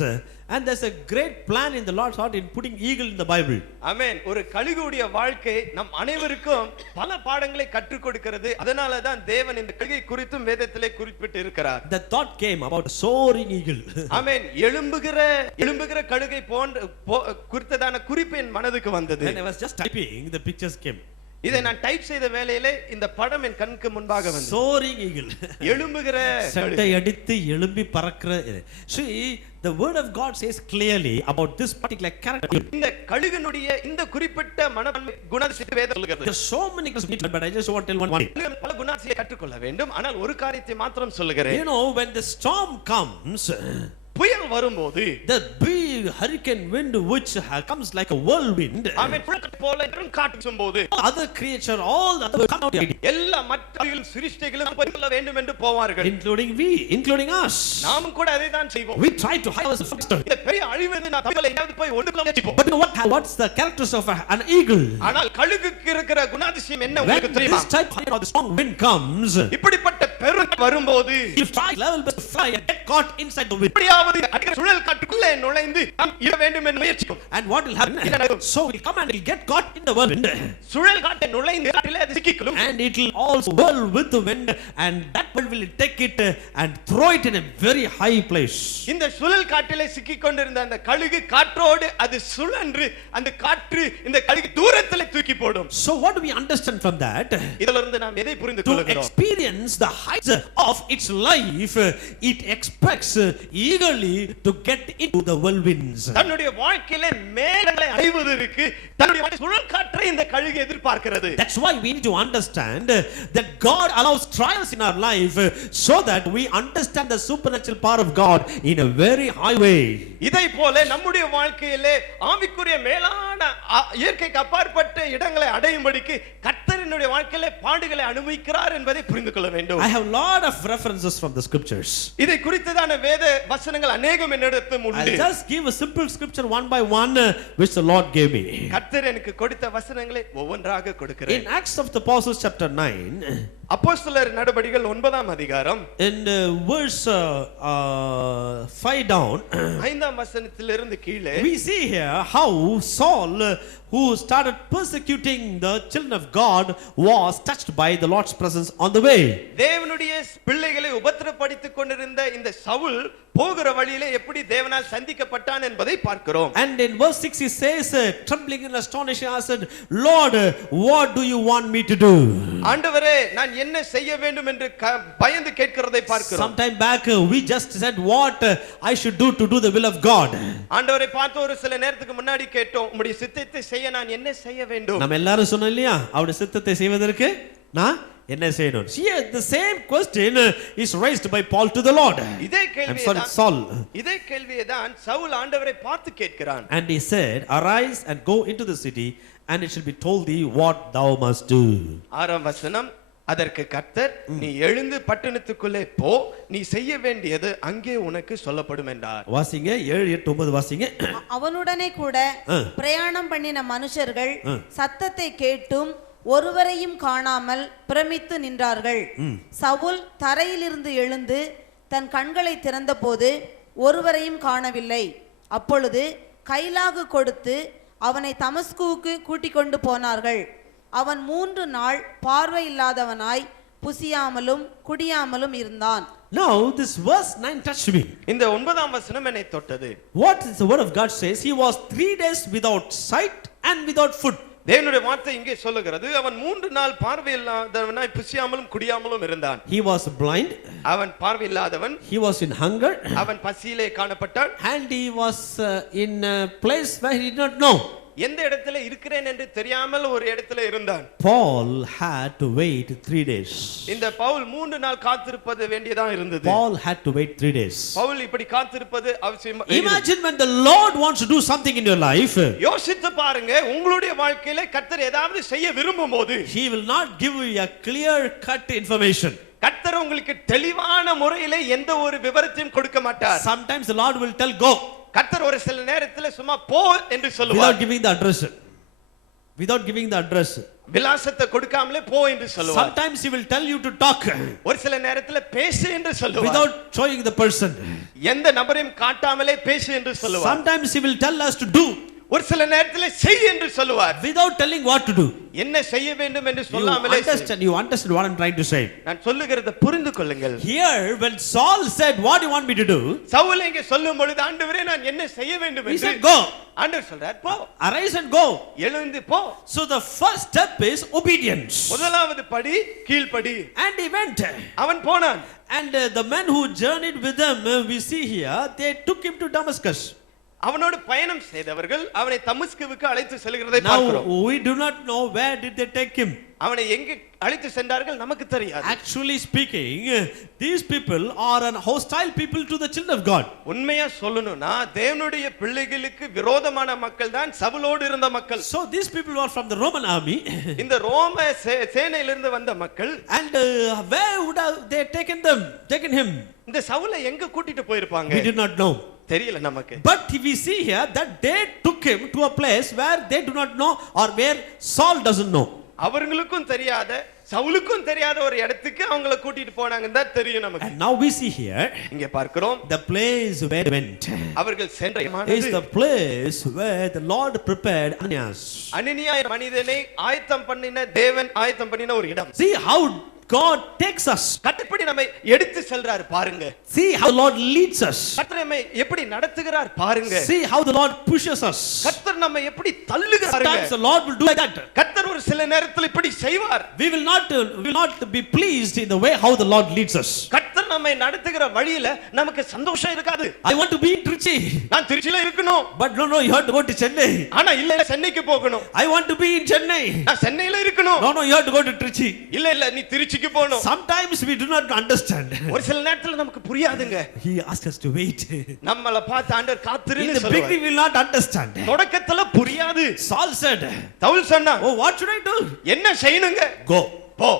and there's a great plan in the Lord's heart in putting eagle in the Bible. Amen. ஒரு கழுகுடைய வாழ்க்கை நம் அனைவருக்கும் பல பாடங்களை கற்றுக் கொடுக்கிறது. அதனால தான் தேவன் இந்த கழுகை குறித்தும் வேதத்திலே குறிப்பிட்டு இருக்கிறார். The thought came about soaring eagle. Amen. எழும்புகிற கழுகை போன்ற குறித்ததான குறிப்பு என் மனதுக்கு வந்தது. When I was just typing, the pictures came. இதை நான் டைப் செய்த வேளையிலே இந்த படம் என் கண்ணுக்கு முன்பாக வந்தது. Soaring eagle. எழும்புகிற சட்டை அடித்து எழும்பி பறக்கிற. See, the word of God says clearly about this particular character. இந்த கழுகனுடைய இந்த குறிப்பிட்ட மனப்பான்மை குணாதிசயத்தை வேதம் சொல்கிறது. There's so many things, but I just want to tell one. பல குணாதிசயத்தை கற்றுக்கொள்ள வேண்டும். ஆனால் ஒரு காரியத்தை மாத்திரம் சொல்லுகிறேன். You know, when the storm comes, புயல் வரும்போது, the big hurricane wind which comes like a whirlwind, ஆமென், புயல் போல காற்று வீசும்போது, other creature, all the other come out, எல்லா மற்ற சிருஷ்டிகளும் போய்க்கொள்ள வேண்டும் என்று போவார்கள், including us. நாமும் கூட அதை தான் செய்வோம். We try to hide ourselves. இந்த பெரிய அழிவிலிருந்து நான் தப்பிக்கொள்ள எங்கேயாவது போய் ஒளிந்துக்கொள்ள முயற்சிப்போம். But you know what's the characters of an eagle? ஆனால் கழுகுக்கு இருக்கிற குணாதிசயம் என்ன When உங்களுக்கு தெரியுமா? this type of strong wind comes, இப்படிப்பட்ட பெரும் வரும்போது, you try level best to fly and get caught inside the wind. எப்படியாவது அடிக்கிற சுழல் காற்றுக்குள்ளே நுழைந்து நாம் இட வேண்டும் என்று முயற்சிக்கும். And what will happen? So we'll come and we'll get caught in the whirlwind. சுழல் காற்றை நுழைந்து காற்றிலே அது சிக்கிக்கொள்ளும். And it will also whirl with the wind, and that wind will take it and throw it in a very high place. இந்த சுழல் காற்றிலே சிக்கிக் கொண்டிருந்த அந்த கழுகு காற்றோடு அது சுழன்று அந்த காற்று இந்த கழுகு தூரத்திலே தூக்கி போடும். So what do we understand from that? இதிலிருந்து நாம் எதை புரிந்து To கொள்கிறோம்? experience the heights of its life, it expects eagerly eagerly to get into the whirlwinds. தன்னுடைய வாழ்க்கையிலே மேகங்களை அடைவதற்கு தன்னுடைய சுழல் காற்றை இந்த கழுகு எதிர்பார்க்கிறது. That's why we need to understand that God allows trials in our life so that we understand the supernatural power of God in a very high way. இதை போல நம்முடைய வாழ்க்கையிலே ஆவிக்குரிய மேலான இயற்கைக்கு அப்பாற்பட்ட இடங்களை அடையும்படிக்கு கர்த்தரினுடைய வாழ்க்கையிலே பாடுகளை அனுபவிக்கிறார் என்பதை புரிந்து கொள்ள வேண்டும். I have a lot of references from the scriptures. இதை குறித்ததான வேத வசனங்கள் அநேகம் என்னிடத்தில் உண்டு. I'll just give a simple scripture one by one which the Lord gave me. கர்த்தர் எனக்கு கொடுத்த வசனங்களை ஒவ்வொன்றாக கொடுக்கிறேன். In Acts of the Apostles chapter 9, அப்போஸ்தலர் நடபடிகள் 9ஆம் அதிகாரம் in verse 5 down, 5ஆம் வசனத்திலிருந்து கீழே we see here how Saul, who started persecuting the children of God, was touched by the Lord's presence on the way. தேவனுடைய பிள்ளைகளை உபத்திரப்படுத்திக் கொண்டிருந்த இந்த சவுல் போகிற வழியிலே எப்படி தேவனால் சந்திக்கப்பட்டான் என்பதை பார்க்கிறோம். And in verse 6 he says, trembling and astonished, I said, Lord, what do you want me to do? ஆண்டவரே நான் என்ன செய்ய வேண்டும் என்று பயந்து கேட்கிறதை பார்க்கிறோம். Sometime back we just said what I should do to do the will of God. ஆண்டவரை பார்த்து ஒரு சில நேரத்துக்கு முன்னாடி கேட்டோம், உம்முடைய சித்தத்தை செய்ய நான் என்ன செய்ய வேண்டும்? நம்ம எல்லாரும் சொன்னோம் இல்லையா, அவருடைய சித்தத்தை செய்வதற்கு நான் என்ன செய்யணும்? Here the same question is raised by Paul to the Lord. இதே கேள்வியை தான் சவுல் ஆண்டவரை பார்த்து கேட்கிறான். And he said, arise and go into the city, and it shall be told thee what thou must do. 6ஆம் வசனம், அதற்கு கர்த்தர், நீ எழுந்து பட்டணத்துக்குள்ளே போ, நீ செய்ய வேண்டியது அங்கே உனக்கு சொல்லப்படும் என்றார். வாசிங்க 7 8 9 வாசிங்க. அவனுடனே கூட பிரயாணம் பண்ணின மனுஷர்கள் சத்தத்தை கேட்டும் ஒருவரையும் காணாமல் பிரமித்து நின்றார்கள். சவுல் தரையிலிருந்து எழுந்து தன் கண்களை திறந்தபோது ஒருவரையும் காணவில்லை. அப்பொழுது கைலாகு கொடுத்து அவனை தமஸ்குவுக்கு கூட்டிக் கொண்டு போனார்கள். அவன் 3 நாள் பார்வை இல்லாதவனாய் புசியாமலும் குடியாமலும் இருந்தான். Now this verse 9 touched me. இந்த 9ஆம் வசனம் என்னை தொட்டது. What is the word of God says? He was 3 days without sight and without food. தேவனுடைய வார்த்தை இங்கே சொல்லுகிறது, அவன் 3 நாள் பார்வை இல்லாதவனாய் புசியாமலும் குடியாமலும் இருந்தான். He was blind. அவன் பார்வை இல்லாதவன். He was in hunger. அவன் பசியிலே காணப்பட்டான். And he was in a place where he did not know. எந்த இடத்துல இருக்கிறேன் என்று தெரியாமல் ஒரு இடத்துல இருந்தான். Paul had to wait 3 days. இந்த பவுல் 3 நாள் காத்திருப்பது வேண்டியதா இருந்தது. Paul had to wait 3 days. Pavul இப்படி காத்திருப்பது அவசியம். Imagine when the Lord wants to do something in your life. யோசித்து பாருங்க, உங்களுடைய வாழ்க்கையில கர்த்தர் ஏதாவது செய்ய விரும்பும்போது He will not give you a clear cut information. கர்த்தர் உங்களுக்கு தெளிவான முறையிலே எந்த ஒரு விவரத்தையும் கொடுக்க மாட்டார். Sometimes the Lord will tell go. கர்த்தர் ஒரு சில நேரத்துல சும்மா போ என்று சொல்லுவார். Without giving the address. Without giving the address. விலாசத்தை கொடுக்காமலே போ என்று சொல்லுவார். Sometimes he will tell you to talk. ஒரு சில நேரத்துல பேசு என்று சொல்லுவார். Without showing the person. எந்த நபரையும் காட்டாமலே பேசு என்று சொல்லுவார். Sometimes he will tell us to do. ஒரு சில நேரத்துல செய் என்று சொல்லுவார். Without telling what to do. என்ன செய்ய வேண்டும் என்று சொல்லாமலே. You understand what I'm trying to say? நான் சொல்லுகிறதை புரிந்து கொள்ளுங்கள். Here when Saul said what do you want me to do? Saul இங்கே சொல்லும் பொழுது, ஆண்டவரே நான் என்ன செய்ய வேண்டும் என்று. He said go. ஆண்டவர் சொல்றார் போ. Arise and go. எழுந்து போ. So the first step is obedience. முதலாவது படி கீழ்ப்படி. And he went. அவன் போனான். And the men who journeyed with them, we see here, they took him to Damascus. அவனோடு பயணம் செய்தவர்கள் அவனை தமஸ்குவுக்கு அழைத்து செல்கிறதை Now பார்க்கிறோம். we do not know where did they take him. அவனை எங்கே அழைத்து சென்றார்கள் நமக்கு தெரியாது. Actually speaking, these people are an hostile people to the children of God. உண்மையா சொல்லணும்னா தேவனுடைய பிள்ளைகளுக்கு விரோதமான மக்கள் தான் சவுலோடு இருந்த மக்கள். So these people were from the Roman army. இந்த ரோம சேனையிலிருந்து வந்த மக்கள். And where would have they taken him? இந்த சவுலை எங்க கூட்டிட்டு போயிருப்பாங்க? We did not know. தெரியல நமக்கு. But we see here that they took him to a place where they do not know or where Saul doesn't know. அவங்களுக்கும் தெரியாத சவுலுக்கும் தெரியாத ஒரு இடத்துக்கு அவங்கள கூட்டிட்டு போனாங்கன்னு தான் தெரியும் நமக்கு. And now we see here இங்க பார்க்கிறோம், the place where they went அவர்கள் சென்ற is the place where the Lord prepared Ananias. அனனியா மனிதனை ஆயத்தம் பண்ணின தேவன் ஆயத்தம் பண்ணின ஒரு இடம். See how God takes us. கர்த்தர் நம்மை எடுத்து செல்றார் பாருங்க. See how the Lord leads us. கர்த்தர் நம்மை எப்படி நடத்துகிறார் பாருங்க. See how the Lord pushes us. கர்த்தர் நம்மை எப்படி தள்ளுகிறார். Sometimes the Lord will do like that. கர்த்தர் ஒரு சில நேரத்தில் இப்படி செய்வார். We will not be pleased in the way how the Lord leads us. கர்த்தர் நம்மை நம்மை நடத்துகிற வழியில நமக்கு சந்தோஷம் இருக்காது. I want to be in Trichy. நான் திருச்சியில இருக்கணும். But no, you have to go to Chennai. ஆனா இல்ல சென்னைக்கு போகணும். I want to be in Chennai. நான் சென்னையில இருக்கணும். No, you have to go to Trichy. இல்ல நீ திருச்சிக்கு போகணும். Sometimes we do not understand. ஒரு சில நேரத்துல நமக்கு புரியாதுங்க. He asks us to wait. நம்மள பார்த்து ஆண்டவர் In காத்திருன்னு the சொல்லுவார். beginning we will not understand. தொடக்கத்துல புரியாது. Saul said, பவுல் சொன்னா, oh, what should I do? என்ன செய்யணுங்க? Go. போ.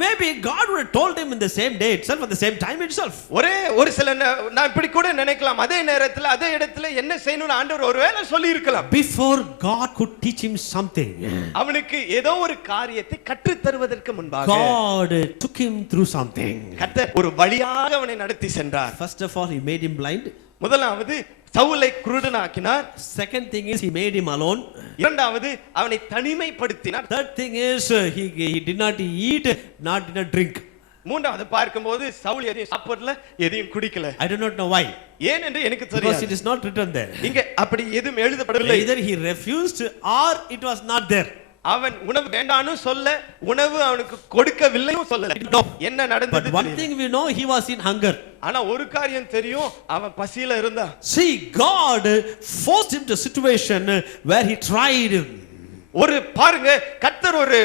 Maybe God would have told him in the same day itself, at the same time itself. ஒரு சில நான் இப்படி கூட நினைக்கலாம், அதே நேரத்துல அதே இடத்துல என்ன செய்யணும்னு ஆண்டவர் ஒருவேளை சொல்லி இருக்கலாம். Before God could teach him something, அவனுக்கு ஏதோ ஒரு காரியத்தை கற்று தருவதற்கு முன்பாக God took him through something. கர்த்தர் ஒரு வழியாக அவனை நடத்தி சென்றார். First of all, he made him blind. முதலாவது சவுலை குருடனாக்கினார். Second thing is he made him alone. இரண்டாவது அவனை தனிமைப்படுத்தினார். Third thing is he did not eat, did not drink. மூன்றாவது பார்க்கும்போது சவுல் எதையும் சாப்பிடல, எதையும் குடிக்கல. I do not know why. ஏன் என்று எனக்கு Because தெரியாது. it is not written there. இங்க அப்படி எதுவும் எழுதப்படவில்லை. Either he refused or it was not there. அவன் உணவு வேண்டான்னு சொல்ல, உணவு அவனுக்கு கொடுக்கவில்லையும் சொல்லல. என்ன But நடந்தது? one thing we know, he was in hunger. ஆனா ஒரு காரியம் தெரியும், அவன் பசியில இருந்தான். See, God forced him to a situation where he tried him. ஒரு பாருங்க, கர்த்தர் ஒரு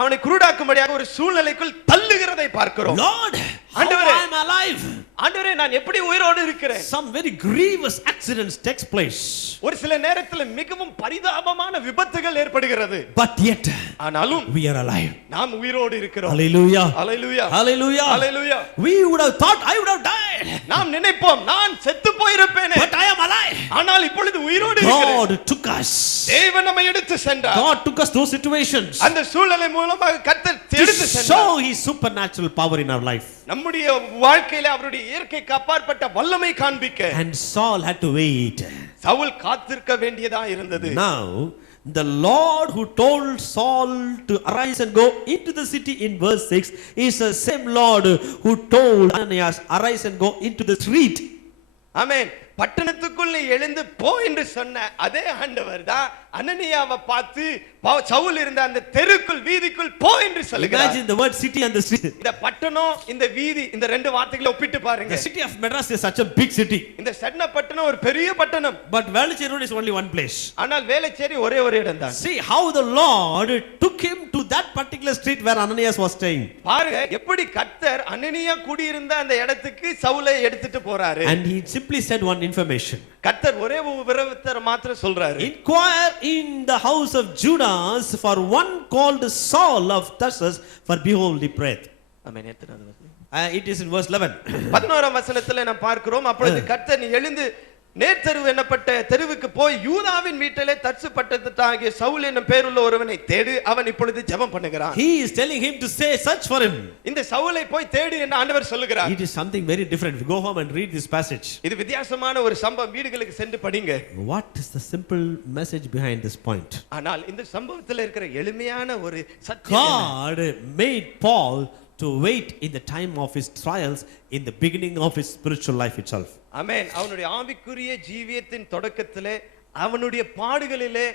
அவனை குருடாக்கும்படியாக ஒரு சூழ்நிலைக்குள் தள்ளுகிறதை பார்க்கிறோம். Lord, how ஆண்டவரே, I am alive? ஆண்டவரே நான் எப்படி உயிரோடு இருக்கிறேன்? Some very grievous accidents takes place. ஒரு சில நேரத்தில் மிகவும் பரிதாபமான விபத்துகள் ஏற்படுகிறது. But yet ஆனாலும் we are alive. நாம் உயிரோடு இருக்கிறோம். Hallelujah. Hallelujah. Hallelujah. Hallelujah. We would have thought I would have died. நாம் நினைப்போம் நான் செத்து போயிருப்பேனே. But I am alive. ஆனால் இப்பொழுது உயிரோடு இருக்கிறேன். God took us. தேவன் நம்மை எடுத்து சென்றார். God took us through situations. அந்த சூழ்நிலை மூலமாக கர்த்தர் To எடுத்து சென்றார். show his supernatural power in our life. நம்முடைய வாழ்க்கையில அவருடைய இயற்கைக்கு அப்பாற்பட்ட வல்லமை காண்பிக்க And Saul had to wait. Saul காத்திருக்க வேண்டியதா இருந்தது. Now, the Lord who told Saul to arise and go into the city in verse 6 is the same Lord who told Ananias, arise and go into the street. ஆமென். பட்டணத்துக்குள் நீ எழுந்து போ என்று சொன்ன அதே ஆண்டவர் தான் அனனியாவை பார்த்து சவுல் இருந்த அந்த தெருக்குள் வீதிக்குள் போ என்று சொல்லுகிறார். Imagine the word city and the street. இந்த பட்டணம் இந்த வீதி இந்த ரெண்டு வார்த்தைகளை ஒப்பிட்டு பாருங்க. The city of Madras is such a big city. இந்த சென்னை பட்டணம் ஒரு பெரிய பட்டணம். But Velachery Road is only one place. ஆனால் வேளச்சேரி ஒரே ஒரு இடம் தான். See how the Lord took him to that particular street where Ananias was staying. பாருங்க எப்படி கர்த்தர் அனனியா குடியிருந்த அந்த இடத்துக்கு சவுலை எடுத்துட்டு போறாரு. And he simply said one information. கர்த்தர் ஒரே ஒரு விவரத்தை மாத்திரம் சொல்றாரு. Inquire in the house of Judas for one called Saul of Tarsus, for behold he prayed. ஆமென். எத்தனாவது வசனம்? It is in verse 11. 11ஆம் வசனத்துல நாம் பார்க்கிறோம், அப்பொழுது கர்த்தர் நீ எழுந்து நேர்த்தெருவு என்னப்பட்ட தெருவுக்கு போய் யூதாவின் வீட்டிலே தர்சு பட்டணத்தாகிய சவுல் என்னும் பேருள்ள ஒருவனை தேடு, அவன் இப்பொழுது ஜெபம் பண்ணுகிறான். He is telling him to say, search for him. இந்த சவுலை போய் தேடு என்று ஆண்டவர் சொல்லுகிறார். It is something very different. Go home and read this passage. இது வித்தியாசமான ஒரு சம்பவம், வீடுகளுக்கு சென்று படிங்க. What is the simple message behind this point? ஆனால் இந்த சம்பவத்துல இருக்கிற எளிமையான ஒரு சத்தியம் என்ன? God made Paul to wait in the time of his trials in the beginning of his spiritual life itself. ஆமென். அவனுடைய ஆவிக்குரிய ஜீவியத்தின் தொடக்கத்திலே அவனுடைய பாடுகளிலே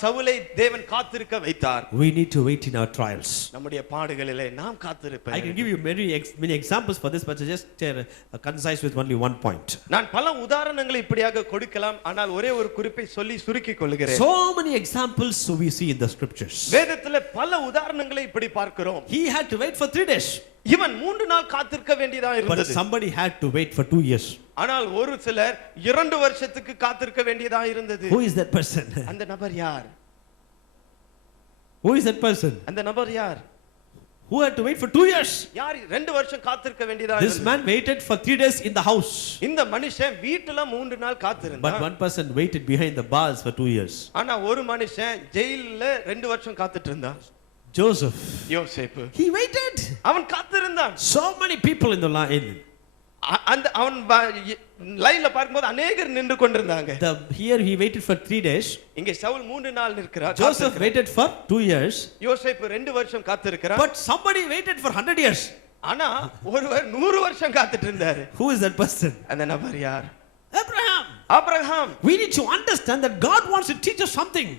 சவுலை தேவன் காத்திருக்க வைத்தார். We need to wait in our trials. நம்முடைய பாடுகளிலே நாம் காத்திருப்போம். I can give you many examples for this, but I just concise with only one point. நான் பல உதாரணங்களை இப்படியாக கொடுக்கலாம், ஆனால் ஒரே ஒரு குறிப்பை சொல்லி சுருக்கிக் கொள்கிறேன். So many examples we see in the scriptures. வேதத்திலே பல உதாரணங்களை இப்படி பார்க்கிறோம். He had to wait for 3 days. இவன் 3 நாள் காத்திருக்க வேண்டியதா But இருந்தது. somebody had to wait for 2 years. ஆனால் ஒரு சிலர் 2 வருஷத்துக்கு காத்திருக்க வேண்டியதா இருந்தது. Who is that person? அந்த நபர் யார்? Who is that person? அந்த நபர் யார்? Who had to wait for 2 years? யார் 2 வருஷம் காத்திருக்க வேண்டியதா This இருந்தது. man waited for 3 days in the house. இந்த மனுஷன் வீட்டுல 3 நாள் But காத்திருந்தான். one person waited behind the bars for 2 years. ஆனா ஒரு மனுஷன் ஜெயில்ல 2 வருஷம் காத்துட்டு இருந்தான். Joseph. யோசேப்பு. He waited. அவன் காத்திருந்தான். So many people in the line. அந்த அவன் லைன்ல பார்க்கும்போது अनेகர் நின்று கொண்டிருந்தாங்க. Here he waited for 3 days. இங்க சவுல் 3 நாள் நிற்கிறார். Joseph waited for 2 years. யோசேப்பு 2 வருஷம் காத்திருக்கிறார். But somebody waited for 100 years. ஆனா ஒருவர் 100 வருஷம் காத்துட்டு இருந்தாரு. Who is that person? அந்த நபர் யார்? Abraham. Abraham. We need to understand that God wants to teach us something.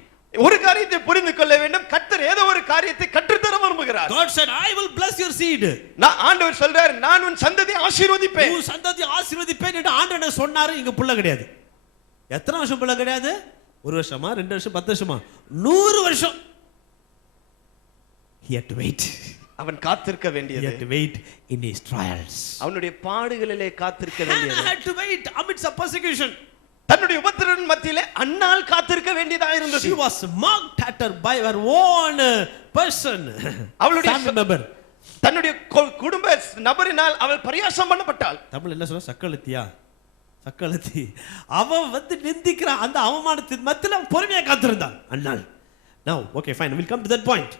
ஒரு காரியத்தை புரிந்து கொள்ள வேண்டும், கர்த்தர் ஏதோ ஒரு காரியத்தை கற்றுத்தர விரும்புகிறார். சொல்லுகிறார். God said, I will bless your seed. ஆண்டவர் சொல்றார், நான் உன் சந்ததியை ஆசீர்வதிப்பேன். உன் சந்ததியை ஆசீர்வதிப்பேன் என்று ஆண்டவர் சொன்னாரு. இங்க புள்ள கிடையாது. எத்தனை வருஷம் புள்ள கிடையாது? 1 வருஷமா, 2 வருஷம், 10 வருஷமா, 100 வருஷம். He had to wait. அவன் காத்திருக்க He வேண்டியது. had to wait in his trials. அவனுடைய பாடுகளிலே காத்திருக்க Hannah வேண்டியது. had to wait amidst the persecution. தன்னுடைய உபத்திரவின் மத்தியிலே அன்னாள் காத்திருக்க வேண்டியதா இருந்தது. She was mocked at her by her own person. அவளுடைய family member. தன்னுடைய குடும்ப நபரினால் அவள் பரியாசம் பண்ணப்பட்டாள். தமிழ் என்ன சொல்ற? சக்களத்தியா, சக்களத்தி. அவ வந்து நிந்திக்கிற அந்த அவமானத்தின் மத்தியில பொறுமையா காத்திருந்தான் அன்னாள். Now, okay, fine. We'll come to that point.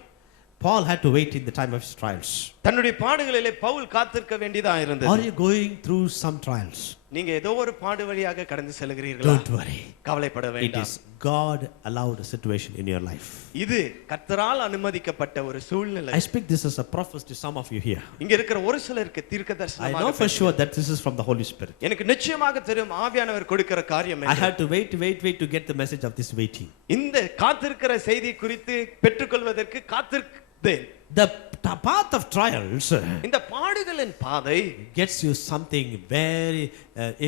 Paul had to wait in the time of his trials. தன்னுடைய பாடுகளிலே பவுல் காத்திருக்க வேண்டியதா இருந்தது. Are you going through some trials? நீங்க ஏதோ ஒரு பாடு வழியாக கடந்து செல்கிறீர்களா? Don't worry. கவலைப்பட It வேண்டாம். is God allowed a situation in your life. இது கர்த்தரால் அனுமதிக்கப்பட்ட ஒரு சூழ்நிலை. I speak this as a prophecy to some of you here. இங்க இருக்கிற ஒரு சிலருக்கு I தீர்க்கதரிசனமாக know for sure that this is from the Holy Spirit. எனக்கு நிச்சயமாக தெரியும் ஆவியானவர் கொடுக்கிற காரியம் I என்ன. had to wait to get the message of this waiting. இந்த காத்திருக்கிற செய்தி குறித்து பெற்றுக்கொள்வதற்கு காத்திருந்தேன். The path of trials இந்த பாடுகளின் பாதை gets you something very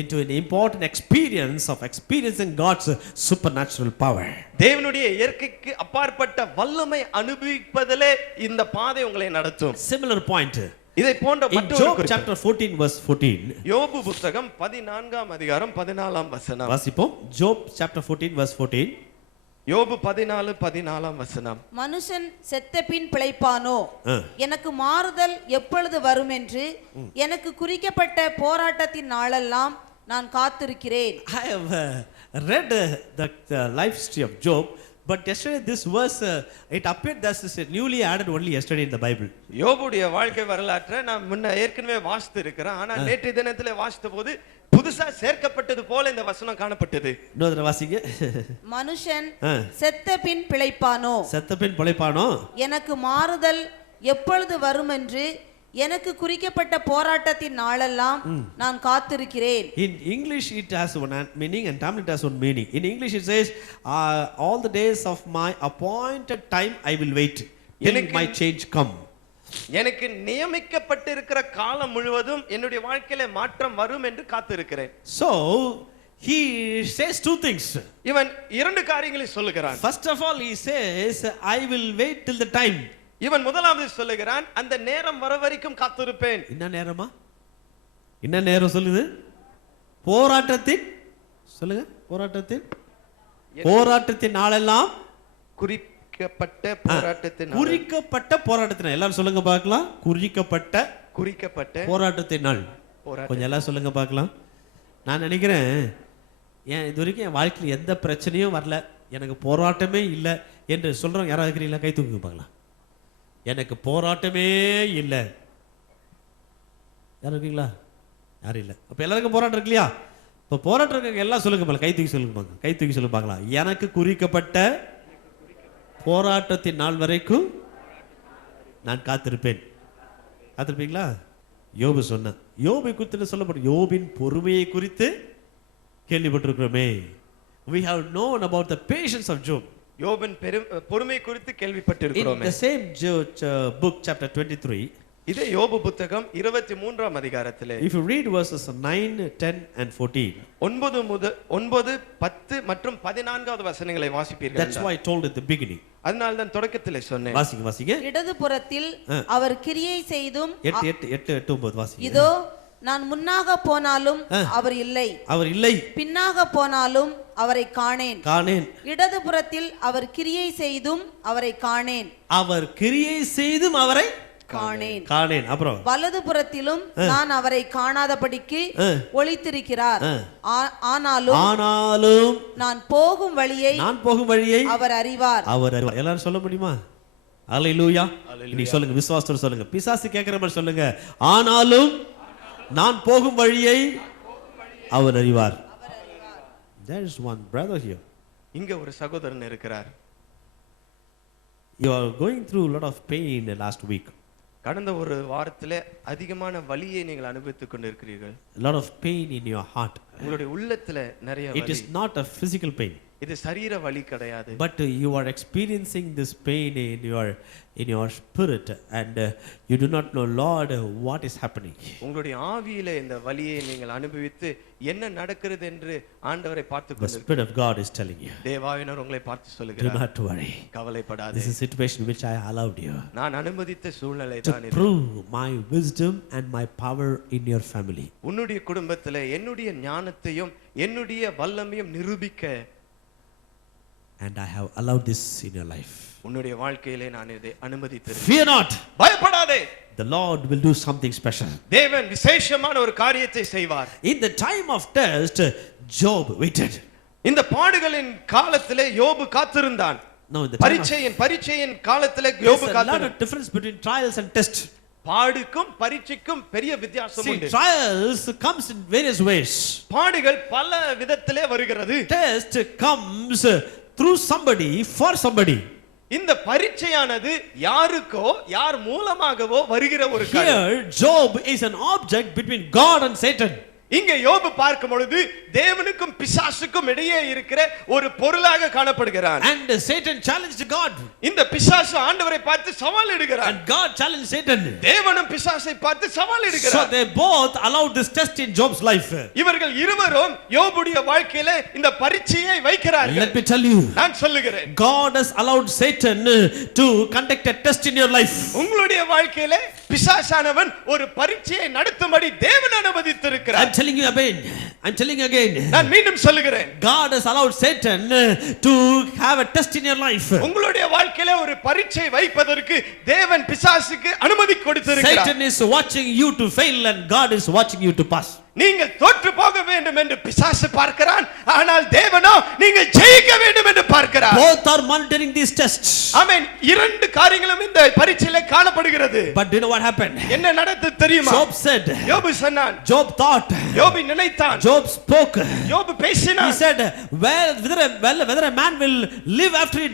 into an important experience of experiencing God's supernatural power. தேவனுடைய இயற்கைக்கு அப்பாற்பட்ட வல்லமை அனுபவிப்பதிலே இந்த பாதை உங்களை நடத்தும். Similar point. இதை போன்ற In மற்றொரு Job குறிப்பு. chapter 14 verse 14. யோபு புத்தகம் 14ஆம் அதிகாரம் 14ஆம் வசனம். வாசிப்போம். Job chapter 14 verse 14. யோபு 14:14ஆம் வசனம். மனுஷன் செத்த பின் பிழைப்பானோ? எனக்கு மாறுதல் எப்பொழுது வரும் என்று எனக்கு குறிக்கப்பட்ட போராட்டத்தின் நாளெல்லாம் நான் காத்திருக்கிறேன். I have read the life history of Job, but yesterday this verse it appeared that is newly added only yesterday in the Bible. யோபுடைய வாழ்க்கை வரலாற்றை நான் முன்ன ஏற்கனவே வாசித்து இருக்கிறேன். ஆனா நேற்றைய தினத்திலே வாசித்த போது புதுசா சேர்க்கப்பட்டது போல இந்த வசனம் காணப்பட்டது. இன்னொரு வாசிங்க. மனுஷன் செத்த பின் பிழைப்பானோ? செத்த பின் பிழைப்பானோ? எனக்கு மாறுதல் எப்பொழுது வரும் என்று எனக்கு குறிக்கப்பட்ட போராட்டத்தின் நாளெல்லாம் நான் காத்திருக்கிறேன். In English it has one meaning and Tamil it has one meaning. In English it says all the days of my appointed time I will wait till my change come. எனக்கு நியமிக்கப்பட்டிருக்கிற காலம் முழுவதும் என்னுடைய வாழ்க்கையில மாற்றம் வரும் என்று காத்திருக்கிறேன். So he says two things. இவன் இரண்டு காரியங்களை சொல்லுகிறான். First of all he says I will wait till the time. இவன் முதலாவது சொல்லுகிறான் அந்த நேரம் வர வரைக்கும் காத்திருப்பேன். என்ன நேரமா? என்ன நேரம் சொல்லுது? போராட்டத்தின் சொல்லுங்க. போராட்டத்தின் நாளெல்லாம் குறிக்கப்பட்ட போராட்டத்தின் குறிக்கப்பட்ட போராட்டத்தின் எல்லாரும் சொல்லுங்க பார்க்கலாம். குறிக்கப்பட்ட போராட்டத்தின் நாள். கொஞ்சம் எல்லாம் சொல்லுங்க பார்க்கலாம். நான் நினைக்கிறேன் ஏன் இது வரைக்கும் என் வாழ்க்கையில் எந்த பிரச்சனையும் வரல, எனக்கு போராட்டமே இல்லை என்று சொல்றவங்க யாராவது இருக்கிறீங்களா? கை தூக்குங்க பார்க்கலாம். எனக்கு போராட்டமே இல்லை. யாரும் இருக்கீங்களா? யாரும் இல்லை. அப்போ எல்லாருக்கும் போராட்டம் இருக்கு இல்லையா? இப்போ போராட்டம் இருக்க எல்லாம் சொல்லுங்க பார்க்கலாம். கை தூக்கி சொல்லுங்க பார்க்கலாம். கை தூக்கி சொல்லுங்க பார்க்கலாம். எனக்கு குறிக்கப்பட்ட போராட்டத்தின் நாள் வரைக்கும் நான் காத்திருப்பேன். காத்திருப்பீங்களா? யோபு சொன்ன யோபை குறித்து சொல்லப்படும். யோபின் பொறுமையை குறித்து கேள்விப்பட்டிருக்கிறோமே. We have known about the patience of Job. யோபின் பொறுமை குறித்து கேள்விப்பட்டிருக்கிறோம். In the same book chapter 23, இதே யோபு புத்தகம் 23ஆம் அதிகாரத்திலே if you read verses 9, 10 and 14, 9, 10 மற்றும் 14வது வசனங்களை வாசிப்பீர்கள். That's why I told at the beginning. அதனால தான் தொடக்கத்திலே சொன்னேன். வாசிங்க. இடதுபுறத்தில் அவர் கிரியை செய்தும் 8, 9 வாசிங்க. இதோ நான் முன்னாக போனாலும் அவர் இல்லை, பின்னாக போனாலும் அவரை காணேன். இடதுபுறத்தில் அவர் கிரியை செய்தும் அவரை காணேன். அவர் கிரியை செய்தும் அவரை காணேன். அப்புறம் வலதுபுறத்திலும் நான் அவரை காணாதபடிக்கு ஒளித்திருக்கிறார். ஆனாலும் நான் போகும் வழியை அவர் அறிவார். எல்லாரும் சொல்ல முடியுமா? அல்லேலூயா. இன்னைக்கு சொல்லுங்க, விசுவாசத்தோட சொல்லுங்க. பிசாசு கேட்கிற மாதிரி சொல்லுங்க. ஆனாலும் நான் போகும் வழியை அவர் அறிவார். There is one brother here. இங்க ஒரு சகோதரன் இருக்கிறார். You are going through a lot of pain last week. கடந்த ஒரு வாரத்திலே அதிகமான வலியை நீங்கள் அனுபவித்துக் கொண்டிருக்கிறீர்கள். A lot of pain in your heart. உங்களுடைய உள்ளத்திலே நிறைய வலி. It is not a physical pain. இது சரீர வலி கிடையாது. But you are experiencing this pain in your spirit, and you do not know, Lord, what is happening. உங்களுடைய ஆவியிலே இந்த வலியை நீங்கள் அனுபவித்து என்ன நடக்கிறது என்று ஆண்டவரை பார்த்து The Spirit of God is telling you, தேவாவினர் உங்களை பார்த்து do சொல்லுகிறார், not worry. கவலைப்படாதே. This is a situation which I allowed you நான் அனுமதித்த சூழ்நிலை to தான் இது. prove my wisdom and my power in your family. உன்னுடைய குடும்பத்திலே என்னுடைய ஞானத்தையும் என்னுடைய வல்லமையும் நிரூபிக்க, And I have allowed this in your life. உன்னுடைய வாழ்க்கையிலே நான் இதை அனுமதித்திருக்கிறேன். Fear not. பயப்படாதே. The Lord will do something special. தேவன் விசேஷமான ஒரு காரியத்தை செய்வார். In the time of test, Job waited. இந்த பாடுகளின் காலத்திலே யோபு காத்திருந்தான். No, in the time of, பரீட்சையின் காலத்திலே யோபு there's a lot காத்திருந்தான். of difference between trials and tests. பாடுக்கும் பரீட்சைக்கும் பெரிய வித்தியாசம் See, உண்டு. trials comes in various ways. பாடுகள் பல விதத்திலே வருகிறது. Test comes through somebody, for somebody. இந்த பரீட்சையானது யாருக்கோ யார் மூலமாகவோ வருகிற ஒரு காரியம். Here Job is an object between God and Satan. இங்கே யோபு பார்க்கும் பொழுது தேவனுக்கும் பிசாசுக்கும் இடையே இருக்கிற ஒரு பொருளாக காணப்படுகிறான். And Satan challenged God. இந்த பிசாசு ஆண்டவரை பார்த்து சவால் இடுகிறான். And God challenged Satan. தேவனும் பிசாசை பார்த்து சவால் So இடுகிறார். they both allowed this test in Job's life. இவர்கள் இருவரும் யோபுடைய வாழ்க்கையிலே இந்த பரீட்சையை வைக்கிறார்கள். Let me tell you, நான் சொல்லுகிறேன், God has allowed Satan to conduct a test in your life. உங்களுடைய வாழ்க்கையிலே பிசாசானவன் ஒரு பரீட்சையை நடத்தும்படி தேவன் அனுமதித்திருக்கிறார். I'm telling you again. I'm telling you again. நான் மீண்டும் சொல்லுகிறேன், God has allowed Satan to have a test in your life. உங்களுடைய வாழ்க்கையிலே ஒரு பரீட்சை வைப்பதற்கு தேவன் பிசாசுக்கு அனுமதி கொடுத்திருக்கிறார். Satan is watching you to fail and God is watching you to pass. நீங்கள் தோற்று போக வேண்டும் என்று பிசாசு பார்க்கிறான், ஆனால் தேவனோ நீங்கள் ஜெயிக்க வேண்டும் என்று பார்க்கிறார். Both are monitoring these tests. ஆமென். இரண்டு காரியங்களும் இந்த பரீட்சையிலே காணப்படுகிறது. But do you know what happened? என்ன நடந்தது தெரியுமா? Job said, யோபு சொன்னான், Job thought, யோபு நினைத்தான், Job spoke. யோபு He பேசினான். said, whether a man will live after he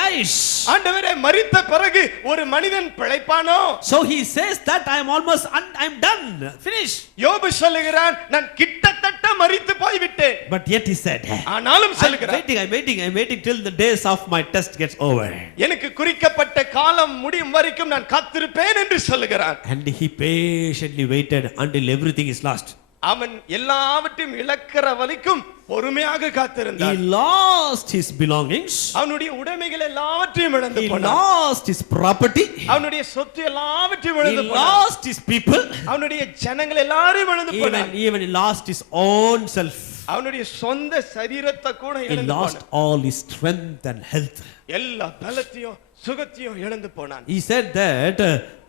dies. ஆண்டவரே, மரித்த பிறகு ஒரு மனிதன் பிழைப்பானோ? So he says that I'm done, finished. யோபு சொல்லுகிறான், நான் கிட்டத்தட்ட மரித்து போய் விட்டேன். But yet he said, ஆனாலும் சொல்லுகிறான், I'm waiting till the days of my test gets over. எனக்கு குறிக்கப்பட்ட காலம் முடியும் வரைக்கும் நான் காத்திருப்பேன் என்று சொல்லுகிறான். And he patiently waited until everything is lost. அவன் எல்லாவற்றையும் இழக்கிற வரைக்கும் பொறுமையாக He காத்திருந்தான். lost his belongings. அவனுடைய உடைமைகள் எல்லாவற்றையும் இழந்து He போனான். lost his property. அவனுடைய சொத்து எல்லாவற்றையும் He இழந்து போனான். lost his people. அவனுடைய ஜனங்கள் எல்லாரையும் இழந்து போனான். Even he lost his own self. அவனுடைய சொந்த சரீரத்தை கூட He இழந்து lost போனான். all his strength and health. எல்லா பலத்தையும் சுகத்தையும் இழந்து போனான். He said that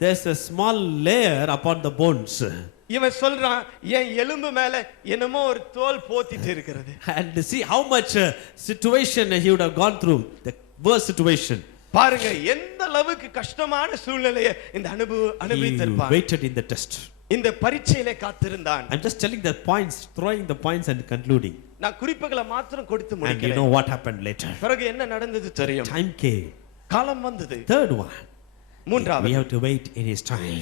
there's a small layer upon the bones. இவன் சொல்றான், என் எலும்பு மேல என்னமோ ஒரு தோல் போத்திட்டு இருக்கிறது. And see how much situation he would have gone through, the worst situation. பாருங்க எந்த அளவுக்கு கஷ்டமான சூழ்நிலையை இந்த He அனுபவித்திருப்பான். waited in the test. இந்த பரீட்சையிலே காத்திருந்தான். I'm just telling the points, throwing the points and concluding. நான் குறிப்புகளை மாத்திரம் கொடுத்து And you முடிக்கிறேன். know what happened later. பிறகு என்ன நடந்தது தெரியும்? Time came. காலம் வந்தது. Third one. We மூன்றாவது, have to wait in his time.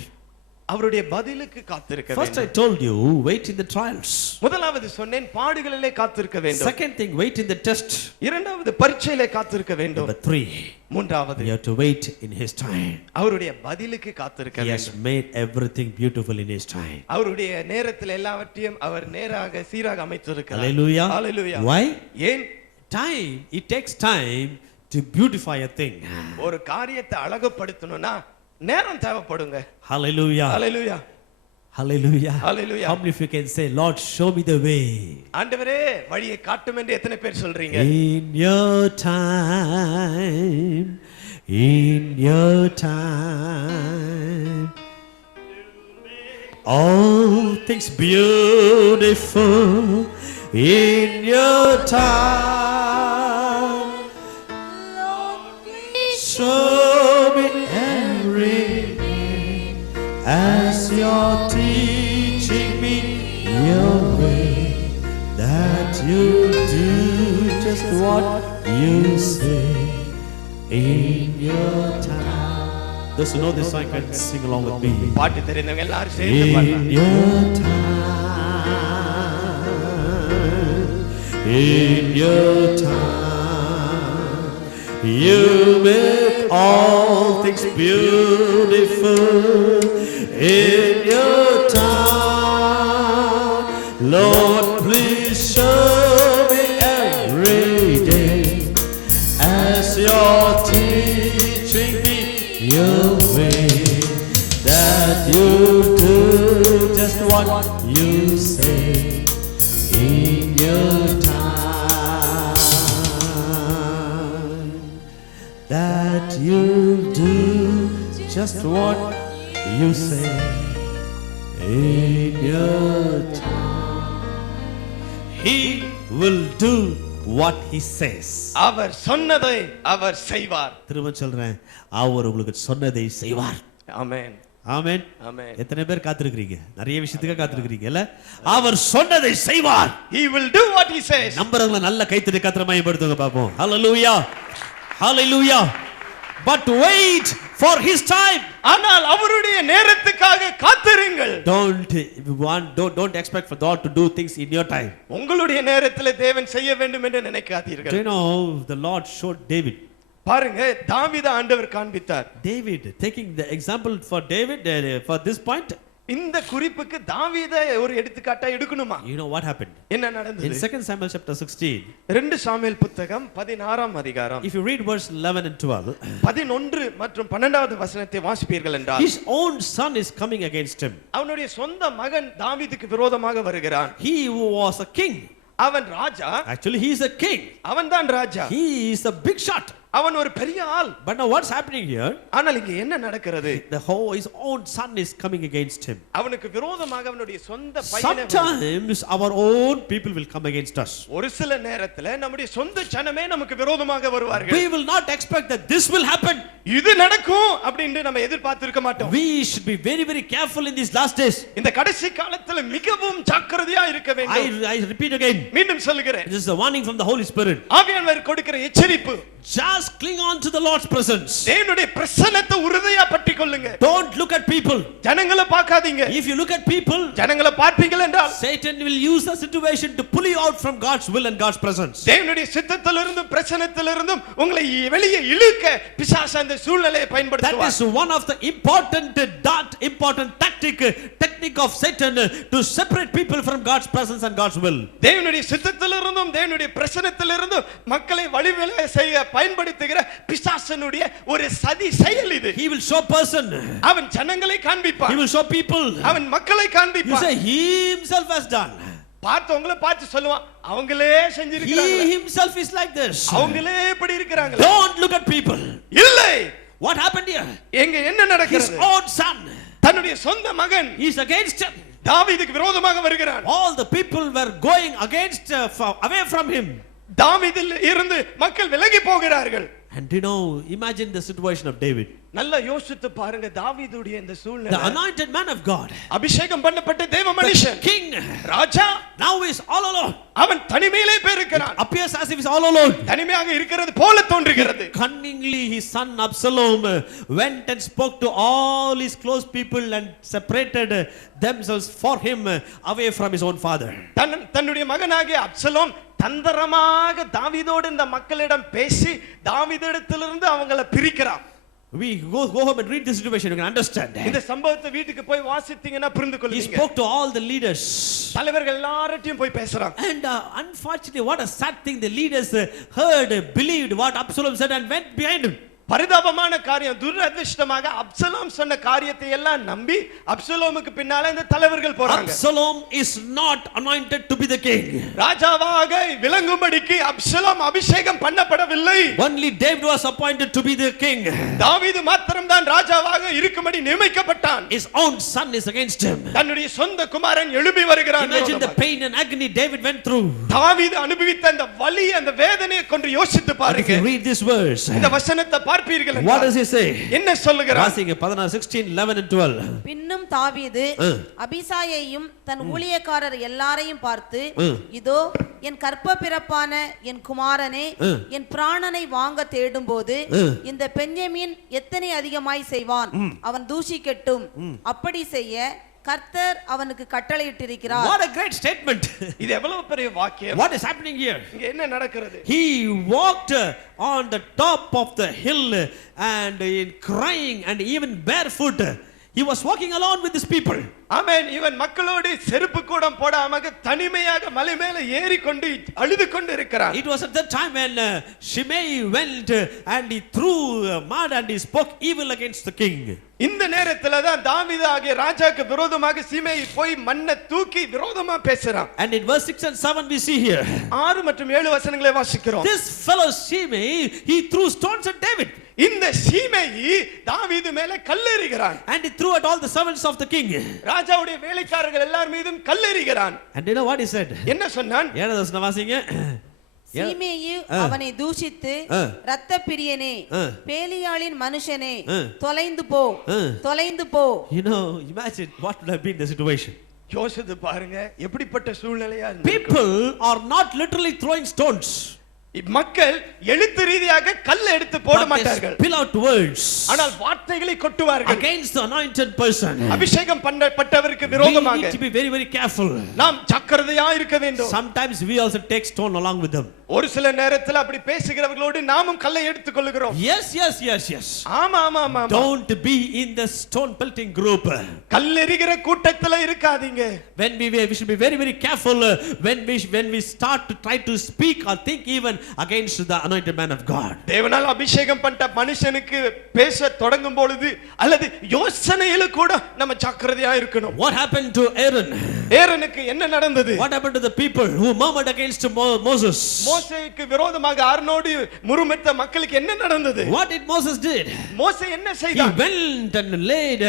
அவருடைய பதிலுக்கு காத்திருக்க First I வேண்டும். told you, wait in the trials. முதலாவது சொன்னேன், பாடுகளிலே காத்திருக்க வேண்டும். Second thing, wait in the test. இரண்டாவது பரீட்சையிலே காத்திருக்க வேண்டும். Number 3, மூன்றாவது, we have to wait in his time. அவருடைய பதிலுக்கு காத்திருக்க He has வேண்டும். made everything beautiful in his time. அவருடைய நேரத்தில் எல்லாவற்றையும் அவர் நேராக சீராக அமைத்திருக்கிறார். Hallelujah. Hallelujah. Why? ஏன்? Time, it takes time to beautify a thing. ஒரு காரியத்தை அழகுபடுத்தணும்னா நேரம் தேவைப்படுங்க. Hallelujah. Hallelujah. Hallelujah. Hallelujah. How many of you can say, Lord, show me the way? ஆண்டவரே வழியை காட்டும் என்று எத்தனை பேர் சொல்றீங்க? In your time, in your time, all things beautiful in your time. Show me everything as you're teaching me your way, that you do just what you say in your time. Those who know this song can sing along with me. பாட்டு தெரிந்தவங்க எல்லாரும் சேர்ந்து In பாடுறாங்க. your time, in your time. You make all things beautiful in your time. Lord, please show me every day as you're teaching me your way, that you do just what you say in your time. That you do just what you say in your time. He will do what he says. அவர் சொன்னதை அவர் செய்வார். திரும்ப சொல்றேன், அவர் உங்களுக்கு சொன்னதை செய்வார். ஆமென். ஆமென். ஆமென். எத்தனை பேர் காத்திருக்கிறீங்க? நிறைய விஷயத்துக்கு காத்திருக்கிறீங்கல்ல? அவர் சொன்னதை செய்வார். He will do what he says. நம்பறவங்க நல்ல கைத்தட்டி கர்த்தரை மகிமைப்படுத்துங்க பாப்போம். Hallelujah. Hallelujah. But wait for his time. ஆனால் அவருடைய நேரத்துக்காக காத்திருங்கள். Don't expect for God to do things in your time. உங்களுடைய நேரத்தில் தேவன் செய்ய வேண்டும் என்று நினைக்காதீர்கள். Do you know the Lord showed David? பாருங்க, தாவீதை ஆண்டவர் காண்பித்தார். David, taking the example for David for this point. இந்த குறிப்புக்கு தாவீதை ஒரு எடுத்துக்காட்டா எடுக்கணுமா? You know what happened? என்ன நடந்தது? In 2 Samuel chapter 16. 2 சாமுவேல் புத்தகம் 16ஆம் அதிகாரம். If you read verse 11 and 12. 11 மற்றும் 12வது வசனத்தை வாசிப்பீர்கள் என்றால், His own son is coming against him. அவனுடைய சொந்த மகன் தாவீதுக்கு விரோதமாக வருகிறான். He who was a king. அவன் ராஜா. Actually he is a king. அவன்தான் ராஜா. He is a big shot. அவன் ஒரு பெரிய ஆள். But now what's happening here? ஆனால் இங்க என்ன நடக்கிறது? His own son is coming against him. அவனுக்கு விரோதமாக அவனுடைய சொந்த பையனே. Sometimes our own people will come against us. ஒரு சில நேரத்துல நம்முடைய சொந்த ஜனமே நமக்கு விரோதமாக வருவார்கள். We will not expect that this will happen. இது நடக்கும் அப்படினு நம்ம எதிர்பார்த்திருக்க மாட்டோம். We should be very very careful in these last days. இந்த கடைசி காலத்துல மிகவும் ஜாக்கிரதையா இருக்க வேண்டும். I repeat again. மீண்டும் சொல்கிறேன். This is a warning from the Holy Spirit. ஆவியானவர் கொடுக்கிற எச்சரிப்பு. Just cling on to the Lord's presence. தேவனுடைய பிரசன்னத்தை உறுதியா பற்றிக்கொள்ளுங்க. Don't look at people. ஜனங்களை பார்க்காதீங்க. If you look at people, ஜனங்களை பார்ப்பீர்கள் என்றால், Satan will use the situation to pull you out from God's will and God's presence. தேவனுடைய சித்தத்திலிருந்து பிரசன்னத்திலிருந்து உங்களை வெளியே இழுக்க பிசாசு அந்த சூழ்நிலையை பயன்படுத்துவார். That is one of the important technique of Satan to separate people from God's presence and God's will. தேவனுடைய சித்தத்திலிருந்தும் தேவனுடைய பிரசன்னத்திலிருந்தும் மக்களை வழிவிலக செய்ய பயன்படுத்துகிற பிசாசனுடைய ஒரு சதி செயல் இது. He will show person. அவன் ஜனங்களை காண்பிப்பான். He will show people. அவன் மக்களை You காண்பிப்பான். say he himself has done. பார்த்தவங்கள பார்த்து சொல்லுவான், அவங்களே செஞ்சிருக்காங்க. He himself is like this. அவங்களே இப்படி இருக்காங்க. Don't look at people. இல்லை. What happened here? எங்க என்ன நடக்கிறது? His own son. தன்னுடைய சொந்த மகன் He is against him. தாவீதுக்கு விரோதமாக வருகிறான். All the people were going against away from him. தாவீதில் இருந்து மக்கள் விலகி போகிறார்கள். And imagine the situation of David. நல்லா யோசித்து பாருங்க தாவீதுடைய இந்த சூழ்நிலை. The anointed man of God. அபிஷேகம் பண்ணப்பட்ட தேவ மனுஷன். King. Raja. Now is all alone. அவன் தனிமையிலே இருக்கிறான். Appears as if he is all alone. தனிமையாக இருக்கிறது போல தோன்றுகிறது. Cunningly his son Absalom went and spoke to all his close people and separated themselves for him away from his own father. தன்னுடைய மகனாகிய அப்சலோம் தந்திரமாக தாவீதோடு இந்த மக்களிடம் பேசி தாவீதிடத்திலிருந்து அவங்களை பிரிக்கிறான். We go home and read this situation, you can understand. இந்த சம்பவத்தை வீட்டுக்கு போய் வாசித்தீங்கன்னா புரிந்து கொள்வீங்க. He spoke to all the leaders. தலைவர்கள் எல்லாரையும் போய் பேசுறான். And unfortunately what a sad thing, the leaders heard, believed what Absalom said and went behind him. பரிதாபமான காரியம், துரதிர்ஷ்டமாக அப்சலோம் சொன்ன காரியத்தை எல்லாம் நம்பி அப்சலோமுக்கு பின்னால இந்த தலைவர்கள் போறாங்க. Absalom is not anointed to be the king. ராஜாவாக விளங்கும்படிக்கு அப்சலோம் அபிஷேகம் பண்ணப்படவில்லை. Only David was appointed to be the king. தாவீது மாத்திரம் தான் ராஜாவாக இருக்கும்படி நியமிக்கப்பட்டான். His own son is against him. தன்னுடைய சொந்த குமாரன் எழும்பி வருகிறான். Imagine the pain and agony David went through. தாவீது அனுபவித்த அந்த வலி அந்த வேதனையை கொண்டு யோசித்து பாருங்க. If you read this verse, இந்த வசனத்தை பார்ப்பீர்கள். What does he say? என்ன சொல்லுகிறார்? வாசிங்க 16, 11 and 12. பின்னும் தாவீது அபிசாயையும் தன் ஊழியக்காரர் எல்லாரையும் பார்த்து, இதோ என் கற்ப பிறப்பான என் குமாரனே, என் பிராணனை வாங்க தேடும்போது இந்த பென்யமீன் எத்தனை அதிகமாய் செய்வான், அவன் தூஷிக்கட்டும். அப்படி செய்ய கர்த்தர் அவனுக்கு கட்டளையிட்டிருக்கிறார். What a great statement. இது எவ்வளவு பெரிய வாக்கியம். What is happening here? இங்க என்ன நடக்கிறது? He walked on the top of the hill and in crying and even barefoot. He was walking alone with his people. ஆமென். இவன் மக்களோடு செருப்பு கூட போடாம தனிமையாக மலை மேலே ஏறி கொண்டு அழுது கொண்டு இருக்கிறான். It was at that time when Shimei went and he threw mud and he spoke evil against the king. இந்த நேரத்துல தான் தாவீது ஆகிய ராஜாக்கு விரோதமாக சீமேயி போய் மண்ணை தூக்கி விரோதமா பேசுறான். And in verse 6 and 7 we see here. 6 மற்றும் 7 வசனங்களை வாசிக்கிறோம். This fellow Shimei, he threw stones at David. இந்த சீமேயி தாவீது மேலே கல்லெறிகிறான். And he threw at all the servants of the king. ராஜாவுடைய வேலைக்காரர்கள் எல்லார் மீதும் கல்லெறிகிறான். And you know what he said? என்ன சொன்னான்? 7வது வசனம் வாசிங்க. சீமேயு அவனை தூஷித்து, இரத்த பிரியனே, பேலியாளின் மனுஷனே, தொலைந்து போ, தொலைந்து போ. You know, imagine what would have been the situation. யோசித்து பாருங்க எப்படிப்பட்ட சூழ்நிலையா இருந்திருக்கும். People are not literally throwing stones. மக்கள் எழுத்து ரீதியாக கல்லை எடுத்து போட But they மாட்டார்கள். spill out words ஆனால் வார்த்தைகளை கொட்டுவார்கள். against the anointed person. அபிஷேகம் பண்ணப்பட்டவருக்கு We விரோதமாக. need to be very, very careful. நாம் ஜாக்கிரதையா இருக்க வேண்டும். Sometimes we also take stone along with them. ஒரு சில நேரத்தில் அப்படி பேசுகிறவர்களோடு நாமும் கல்லை எடுத்துக் கொள்கிறோம். Yes, yes, yes, yes. ஆமா ஆமா ஆமா. Don't be in the stone pelting group. கல்லெறிகிற கூட்டத்துல இருக்காதீங்க. We should be very, very careful when we start to try to speak or think even against the anointed man of God. தேவனால் அபிஷேகம் பண்ண மனுஷனுக்கு பேச தொடங்கும் பொழுது அல்லது யோசனையில கூட நம்ம ஜாக்கிரதையா இருக்கணும். What happened to Aaron? ஏரோனுக்கு என்ன நடந்தது? What happened to the people who murmured against Moses? மோசேக்கு விரோதமாக ஆரோனோடு முறுமுறுத்த மக்களுக்கு என்ன நடந்தது? What did Moses did? மோசே என்ன He செய்தான்? went and laid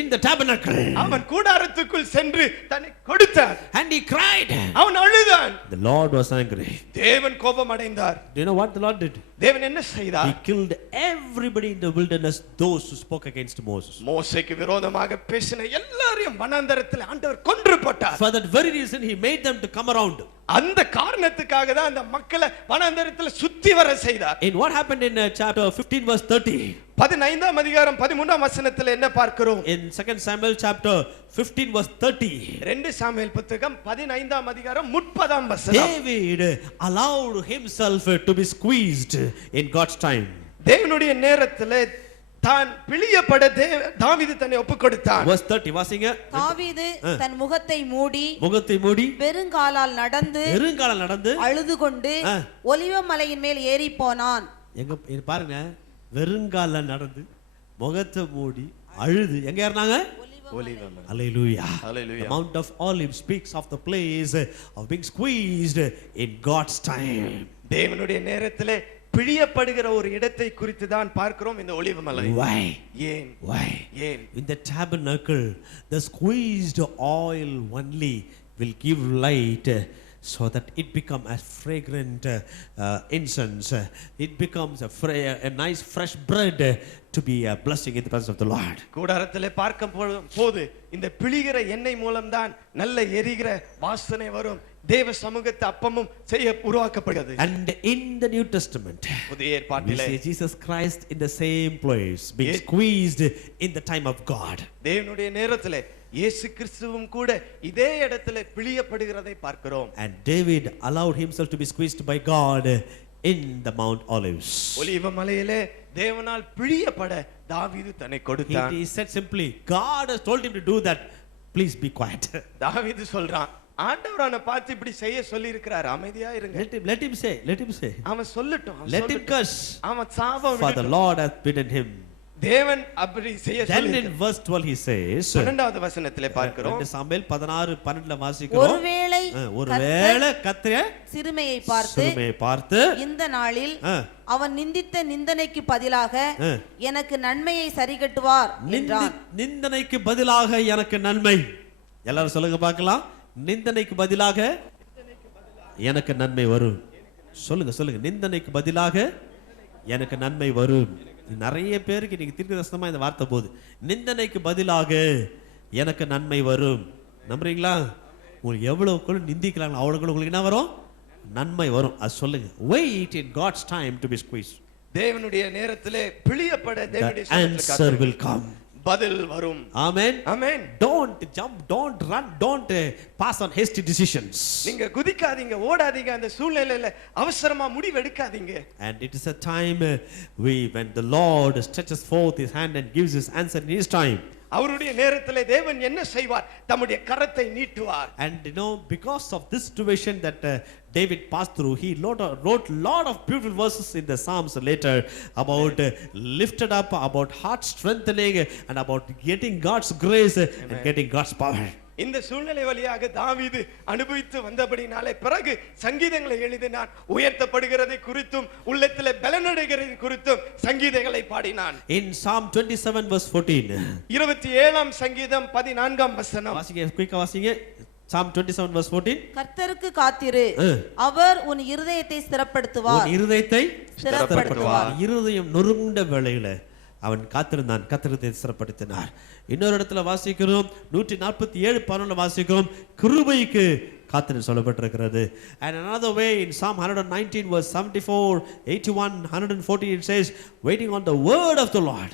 in the tabernacle. அவன் கூடாரத்துக்குள் சென்று தன்னை கொடுத்தான். And he cried. அவன் அழுதான். The Lord was angry. தேவன் கோபம் அடைந்தார். Do you know what the Lord did? தேவன் என்ன செய்தார்? He killed everybody in the wilderness, those who spoke against Moses. மோசேக்கு விரோதமாக பேசின எல்லாரையும் வனாந்தரத்தில் ஆண்டவர் கொன்று போட்டார். For that very reason he made them to come around. அந்த காரணத்துக்காக தான் அந்த மக்களை வனாந்தரத்தில் சுத்தி வர செய்தார். In what happened in chapter 15 verse 30? 15ஆம் அதிகாரம் 13ஆம் வசனத்தில் என்ன பார்க்கிறோம்? In 2 Samuel chapter 15 verse 30. 2 Samuel புத்தகம் 15ஆம் அதிகாரம் 30ஆம் வசனம். David allowed himself to be squeezed in God's time. தேவனுடைய நேரத்திலே தான் பிழியப்பட தாவீது தன்னை ஒப்புக்கொடுத்தான். Verse 30 வாசிங்க. தாவீது தன் முகத்தை மூடி வெறுங்காலால் நடந்து அழுது கொண்டு ஒலிவ மலையின் மேல் ஏறி போனான். எங்க பாருங்க, வெறுங்கால நடந்து முகத்தை மூடி அழுது எங்க ஏறினாங்க? Hallelujah. Hallelujah. The Mount of Olives speaks of the place of being squeezed in God's time. தேவனுடைய நேரத்திலே பிழியப்படுகிற ஒரு இடத்தை குறித்து தான் பார்க்கிறோம் இந்த ஒலிவ மலை. Why? ஏன்? Why? ஏன்? In the tabernacle the squeezed oil only will give light so that it become a fragrant incense. It becomes a nice fresh bread to be a blessing in the presence of the Lord. கூடாரத்திலே பார்க்கும் போது இந்த பிழிகிற எண்ணெய் மூலம்தான் நல்ல எரிகிற வாசனை வரும். தேவ சமூகத்தை அப்பமும் செய்ய உருவாக்கப்படுகிறது. And in the New Testament புதிய ஏற்பாட்டிலே we see Jesus Christ in the same place being squeezed in the time of God. தேவனுடைய நேரத்திலே இயேசு கிறிஸ்துவும் கூட இதே இடத்திலே பிழியப்படுகிறதை பார்க்கிறோம். And David allowed himself to be squeezed by God in the Mount Olives. ஒலிவ மலையிலே தேவனால் பிழியப்பட தாவீது தன்னை கொடுத்தான். He said simply, God has told him to do that, please be quiet. தாவீது சொல்றான், ஆண்டவரான பார்த்து இப்படி செய்ய சொல்லி இருக்கிறார், அமைதியா இருங்க. Let him say. அவன் சொல்லட்டும். Let him curse. அவன் சாபம் For the Lord hath bidden him. தேவன் அப்படி செய்ய சொல்லி. Then in verse 12 he says, 12வது வசனத்திலே பார்க்கிறோம். 2 சாமுவேல் 16:12 வாசிக்கிறோம். ஒருவேளை கர்த்தர் சிறுமையை பார்த்து இந்த நாளில் அவன் நிந்தித்த நிந்தனைக்கு பதிலாக எனக்கு நன்மையை சரிகட்டுவார் என்றான். நிந்தனைக்கு பதிலாக எனக்கு நன்மை. எல்லாரும் சொல்லுங்க பார்க்கலாம். நிந்தனைக்கு பதிலாக எனக்கு நன்மை வரும். சொல்லுங்க. நிந்தனைக்கு பதிலாக எனக்கு நன்மை வரும். நிறைய பேருக்கு இன்னைக்கு தீர்க்கதரிசனமா இந்த வார்த்தை போகுது. நிந்தனைக்கு பதிலாக எனக்கு நன்மை வரும். நம்புறீங்களா? உங்களுக்கு எவ்வளவுக்குள்ள நிந்திக்கிறாங்களோ அவ்வளவுக்குள்ள உங்களுக்கு என்ன வரும்? நன்மை வரும். அது சொல்லுங்க. Wait in God's time to be squeezed. தேவனுடைய நேரத்திலே பிழியப்பட தேவனுடைய answer will come. பதில் வரும். Amen. Amen. Don't jump, don't run, don't pass on hasty decisions. நீங்க குதிக்காதீங்க, ஓடாதீங்க, அந்த சூழ்நிலையில அவசரமா முடிவு எடுக்காதீங்க. And it is a time when the Lord stretches forth his hand and gives his answer in his time. அவருடைய நேரத்திலே தேவன் என்ன செய்வார்? தம்முடைய கரத்தை நீட்டுவார். And because of this situation that David passed through, he wrote lot of beautiful verses in the Psalms later about lifted up, about heart strengthening, and about getting God's grace and getting God's power. இந்த சூழ்நிலை வழியாக தாவீது அனுபவித்து வந்தபடினாலே பிறகு சங்கீதங்களை எழுதினான். உயர்த்தப்படுகிறதை குறித்தும் உள்ளத்திலே பலனடைகிறது குறித்தும் சங்கீதங்களை பாடினான். In Psalm 27 verse 14. 27ஆம் சங்கீதம் 14ஆம் வசனம். வாசிங்க, குயிக்கா வாசிங்க. Psalm 27 verse 14. கர்த்தருக்கு காத்திரு, அவர் உன் இருதயத்தை ஸ்திரப்படுத்துவார். உன் இருதயத்தை ஸ்திரப்படுத்துவார். இருதயம் நொறுங்குண்ட வேளையில அவன் காத்திருந்தான், கர்த்தரை ஸ்திரப்படுத்தினார். இன்னொரு இடத்துல வாசிக்கிறோம் 147:11 வாசிக்கிறோம், கிருபைக்கு காத்திரு சொல்லப்பட்டிருக்கிறது. And another way in Psalm 119 verse 74, 81, 140 it says, waiting on the word of the Lord,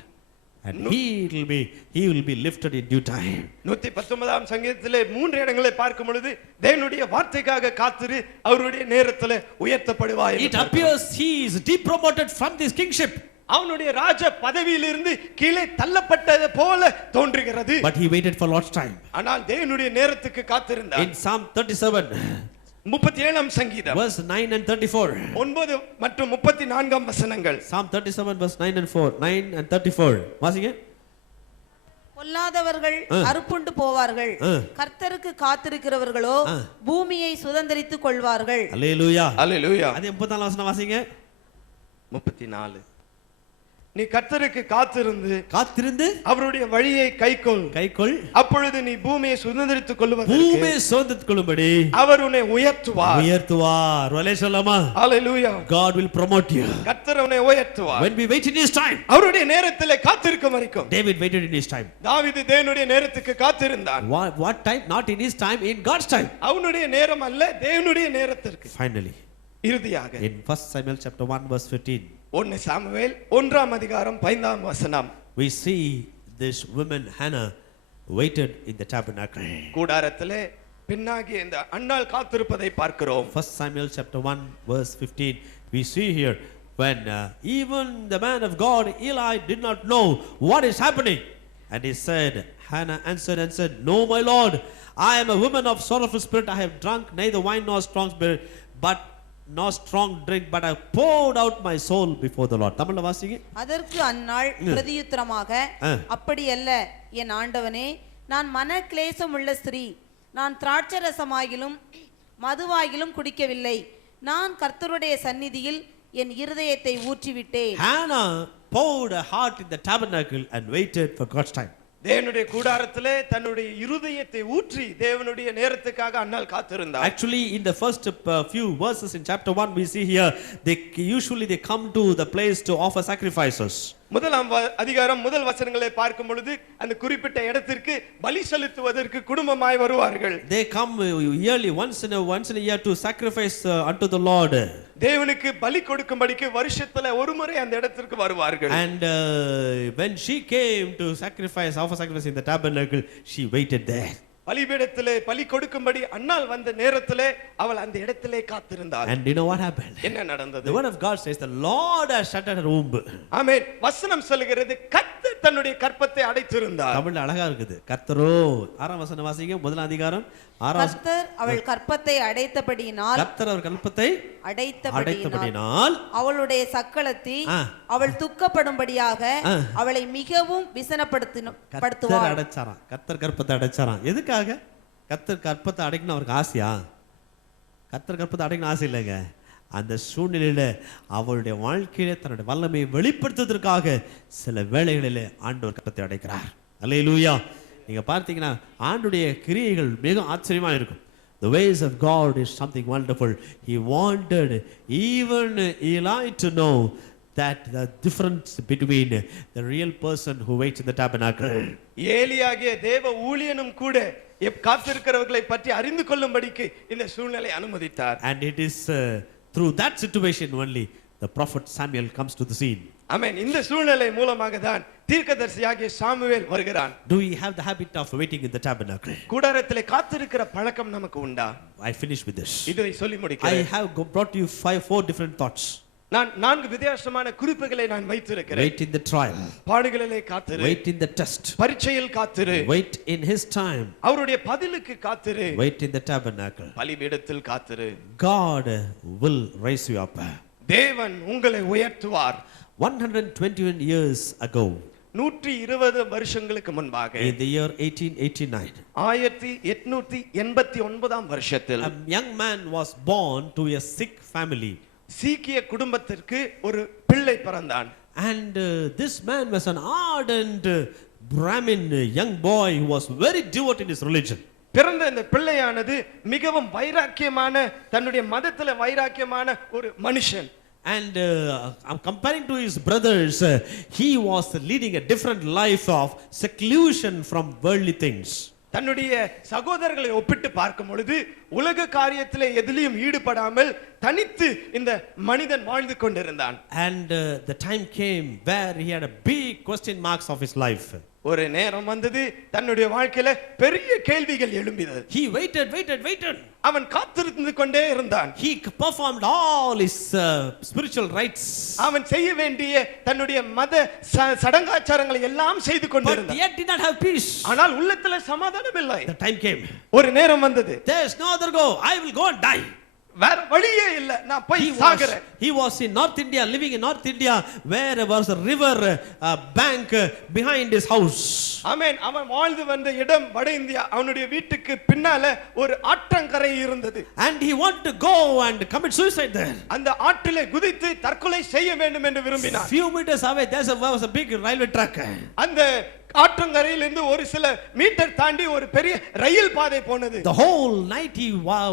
and he will be lifted in due time. 119ஆம் சங்கீதத்திலே 3 இடங்களை பார்க்கும் பொழுது தேவனுடைய வார்த்தைக்காக காத்திரு, அவருடைய நேரத்திலே உயர்த்தப்படுவாய். It appears he is depromoted from this kingship. அவனுடைய ராஜ பதவியிலிருந்து கீழே தள்ளப்பட்டது போல தோன்றுகிறது. But he waited for Lord's time. ஆனால் தேவனுடைய நேரத்துக்கு காத்திருந்தார். In Psalm 37 37ஆம் சங்கீதம் verse 9 and 34. 9 மற்றும் 34ஆம் வசனங்கள். Psalm 37 verse 9 and 34. வாசிங்க. பொல்லாதவர்கள் அறுப்புண்டு போவார்கள், கர்த்தருக்கு காத்திருக்கிறவர்களோ பூமியை சுதந்தரித்துக் கொள்வார்கள். அல்லேலூயா. அல்லேலூயா. அதே 34 வசனம் வாசிங்க. 34. நீ கர்த்தருக்கு காத்திருந்து அவருடைய வழியை கைக்கொள், அப்பொழுது நீ பூமியை சுதந்தரித்துக் கொள்ளும்படி அவர் உன்னை உயர்த்துவார். வலே சொல்லலாமா? ஹalleluya. God will promote you. கர்த்தர் உன்னை உயர்த்துவார். When we wait in his time, அவருடைய நேரத்திலே காத்திருக்கும் வரைக்கும். David waited in his time. தாவீது தேவனுடைய நேரத்துக்கு காத்திருந்தான். What time? Not in his time, in God's time. அவனுடைய நேரம் அல்ல, தேவனுடைய நேரத்திற்கு. Finally, இறுதியாக in 1 Samuel chapter 1 verse 15, 1 Samuel 1ஆம் அதிகாரம் 5ஆம் வசனம், we see this woman Hannah waited in the tabernacle. கூடாரத்திலே பின்னாகிய இந்த அன்னாள் காத்திருப்பதை பார்க்கிறோம். 1 Samuel chapter 1 verse 15, we see here when even the man of God Eli did not know what is happening, and he said, Hannah answered and said, no my lord, I am a woman of sorrowful spirit, I have drunk neither wine nor strong spirit, but no strong drink, but I poured out my soul before the Lord. தமிழ்ல வாசிங்க. அதற்கு அன்னாள் பிரதியுத்தரமாக, அப்படி அல்ல என் ஆண்டவனே, நான் மன கிளேசம் உள்ள ஸ்திரீ, நான் திராட்சரசமாகிலும் மதுவாகிலும் குடிக்கவில்லை, நான் கர்த்தருடைய சந்நிதியில் என் இருதயத்தை ஊற்றிவிட்டேன். Hannah poured her heart in the tabernacle and waited for God's time. தேவனுடைய கூடாரத்திலே தன்னுடைய இருதயத்தை ஊற்றி தேவனுடைய நேரத்துக்காக அன்னாள் காத்திருந்தார். Actually, in the first few verses in chapter 1 we see here, they come to the place to offer sacrifices. முதலாம் அதிகாரம் முதல் வசனங்களை பார்க்கும் பொழுது அந்த குறிப்பிட்ட இடத்திற்கு பலி செலுத்துவதற்கு குடும்பமாய் வருவார்கள். They come yearly once in a year to sacrifice unto the Lord. தேவனுக்கு பலி கொடுக்கும்படிக்கு வருஷத்துல ஒரு முறை அந்த இடத்திற்கு வருவார்கள். And when she came to offer sacrifice in the tabernacle, she waited there. பலிபீடத்திலே பலி கொடுக்கும்படி அன்னாள் வந்த நேரத்திலே அவள் அந்த இடத்திலே காத்திருந்தாள். And you know what happened? என்ன நடந்தது? The word of God says the Lord has shut her womb. ஆமென். வசனம் சொல்கிறது கர்த்தர் தன்னுடைய கர்ப்பத்தை அடைத்திருந்தார். தமிழ்ல அழகா இருக்குது. கர்த்தரோ 6ஆம் வசனம் வாசிங்க. முதலாம் அதிகாரம் 6ஆம். கர்த்தர் அவள் கர்ப்பத்தை அடைத்தபடியினால், கர்த்தர் அவர் கர்ப்பத்தை அடைத்தபடியினால் அவளுடைய சக்களத்தி அவள் துக்கப்படும்படியாக அவளை மிகவும் விசனப்படுத்துவார். அடைச்சாராம். கர்த்தர் கர்ப்பத்தை அடைச்சாராம். எதுக்காக? கர்த்தர் கர்ப்பத்தை அடைக்கணும் அவருக்கு ஆசையா? கர்த்தர் கர்ப்பத்தை அடைக்கணும் ஆசை இல்லைங்க. அந்த சூழ்நிலையில அவளுடைய வாழ்க்கையில தன்னுடைய வல்லமையை வெளிப்படுத்துவதற்காக சில வேளைகளிலே ஆண்டவர் கர்ப்பத்தை அடைக்கிறார். அல்லேலூயா. நீங்க பார்த்தீங்கன்னா ஆண்டுடைய கிரியைகள் மிக ஆச்சரியமா இருக்கும். The ways of God is something wonderful. He wanted even Eli to know that the difference between the real person who waits in the tabernacle. ஏலியாகிய தேவ ஊழியனும் கூட காத்திருக்கிறவர்களை பற்றி அறிந்து கொள்ளும்படிக்கு இந்த சூழ்நிலை அனுமதித்தார். And it is through that situation only the prophet Samuel comes to the scene. ஆமென். இந்த சூழ்நிலை மூலமாக தான் தீர்க்கதரிசியாகிய சாமுவேல் வருகிறான். Do we have the habit of waiting in the tabernacle? கூடாரத்திலே காத்திருக்கிற பழக்கம் நமக்கு உண்டா? I finish with this. இதை சொல்லி I முடிக்கிறேன். have brought you 4 different thoughts. நான் 4 வித்தியாசமான குறிப்புகளை நான் வைத்திருக்கிறேன். Wait in the trial. பாடுகளிலே காத்திரு. Wait in the test. பரீட்சையில் காத்திரு. Wait in his time. அவருடைய பதிலுக்கு காத்திரு. Wait in the tabernacle. பலிபீடத்தில் காத்திரு. God will raise you up. தேவன் உங்களை உயர்த்துவார். 121 years ago, 120 வருஷங்களுக்கு முன்பாக in the year 1889, 1889 வருஷத்தில் a young man was born to a sick family. சீக்கிய குடும்பத்திற்கு ஒரு பிள்ளை பிறந்தான். And this man was an ardent Brahmin young boy who was very devout in his religion. பிறந்த இந்த பிள்ளையானது மிகவும் வைராக்கியமான தன்னுடைய மதத்துல வைராக்கியமான ஒரு மனுஷன். And I'm comparing to his brothers, he was leading a different life of seclusion from worldly things. தன்னுடைய சகோதரர்களை ஒப்பிட்டு பார்க்கும் பொழுது உலக காரியத்திலே எதிலையும் ஈடுபடாமல் தனித்து இந்த மனிதன் வாழ்ந்து கொண்டிருந்தான். And the time came where he had a big question marks of his life. ஒரு நேரம் வந்தது தன்னுடைய வாழ்க்கையில பெரிய கேள்விகள் எழும்பியது. He waited. அவன் காத்திருந்து கொண்டே இருந்தான். He performed all his spiritual rites. அவன் செய்ய வேண்டிய தன்னுடைய மத சடங்காச்சாரங்களை எல்லாம் செய்து But கொண்டிருந்தான். yet did not have peace. ஆனால் உள்ளத்துல சமாதானம் இல்லை. The time came. ஒரு நேரம் வந்தது. There is no other go. I will go and die. வேற வழியே இல்ல, நான் போய் சாகுறேன். He was in North India, living in North India, where there was a river bank behind his house. ஆமென். அவன் வாழ்ந்து வந்த இடம் வட இந்தியா. அவனுடைய வீட்டுக்கு பின்னால ஒரு ஆற்றங்கரை இருந்தது. And he wanted to go and commit suicide there. அந்த ஆற்றிலே குதித்து தற்கொலை செய்ய வேண்டும் என்று விரும்பினான். Few meters away there was a big railway track. அந்த ஆற்றங்கரையிலிருந்து ஒரு சில மீட்டர் தாண்டி ஒரு பெரிய ரயில் பாதை போனது. The whole night he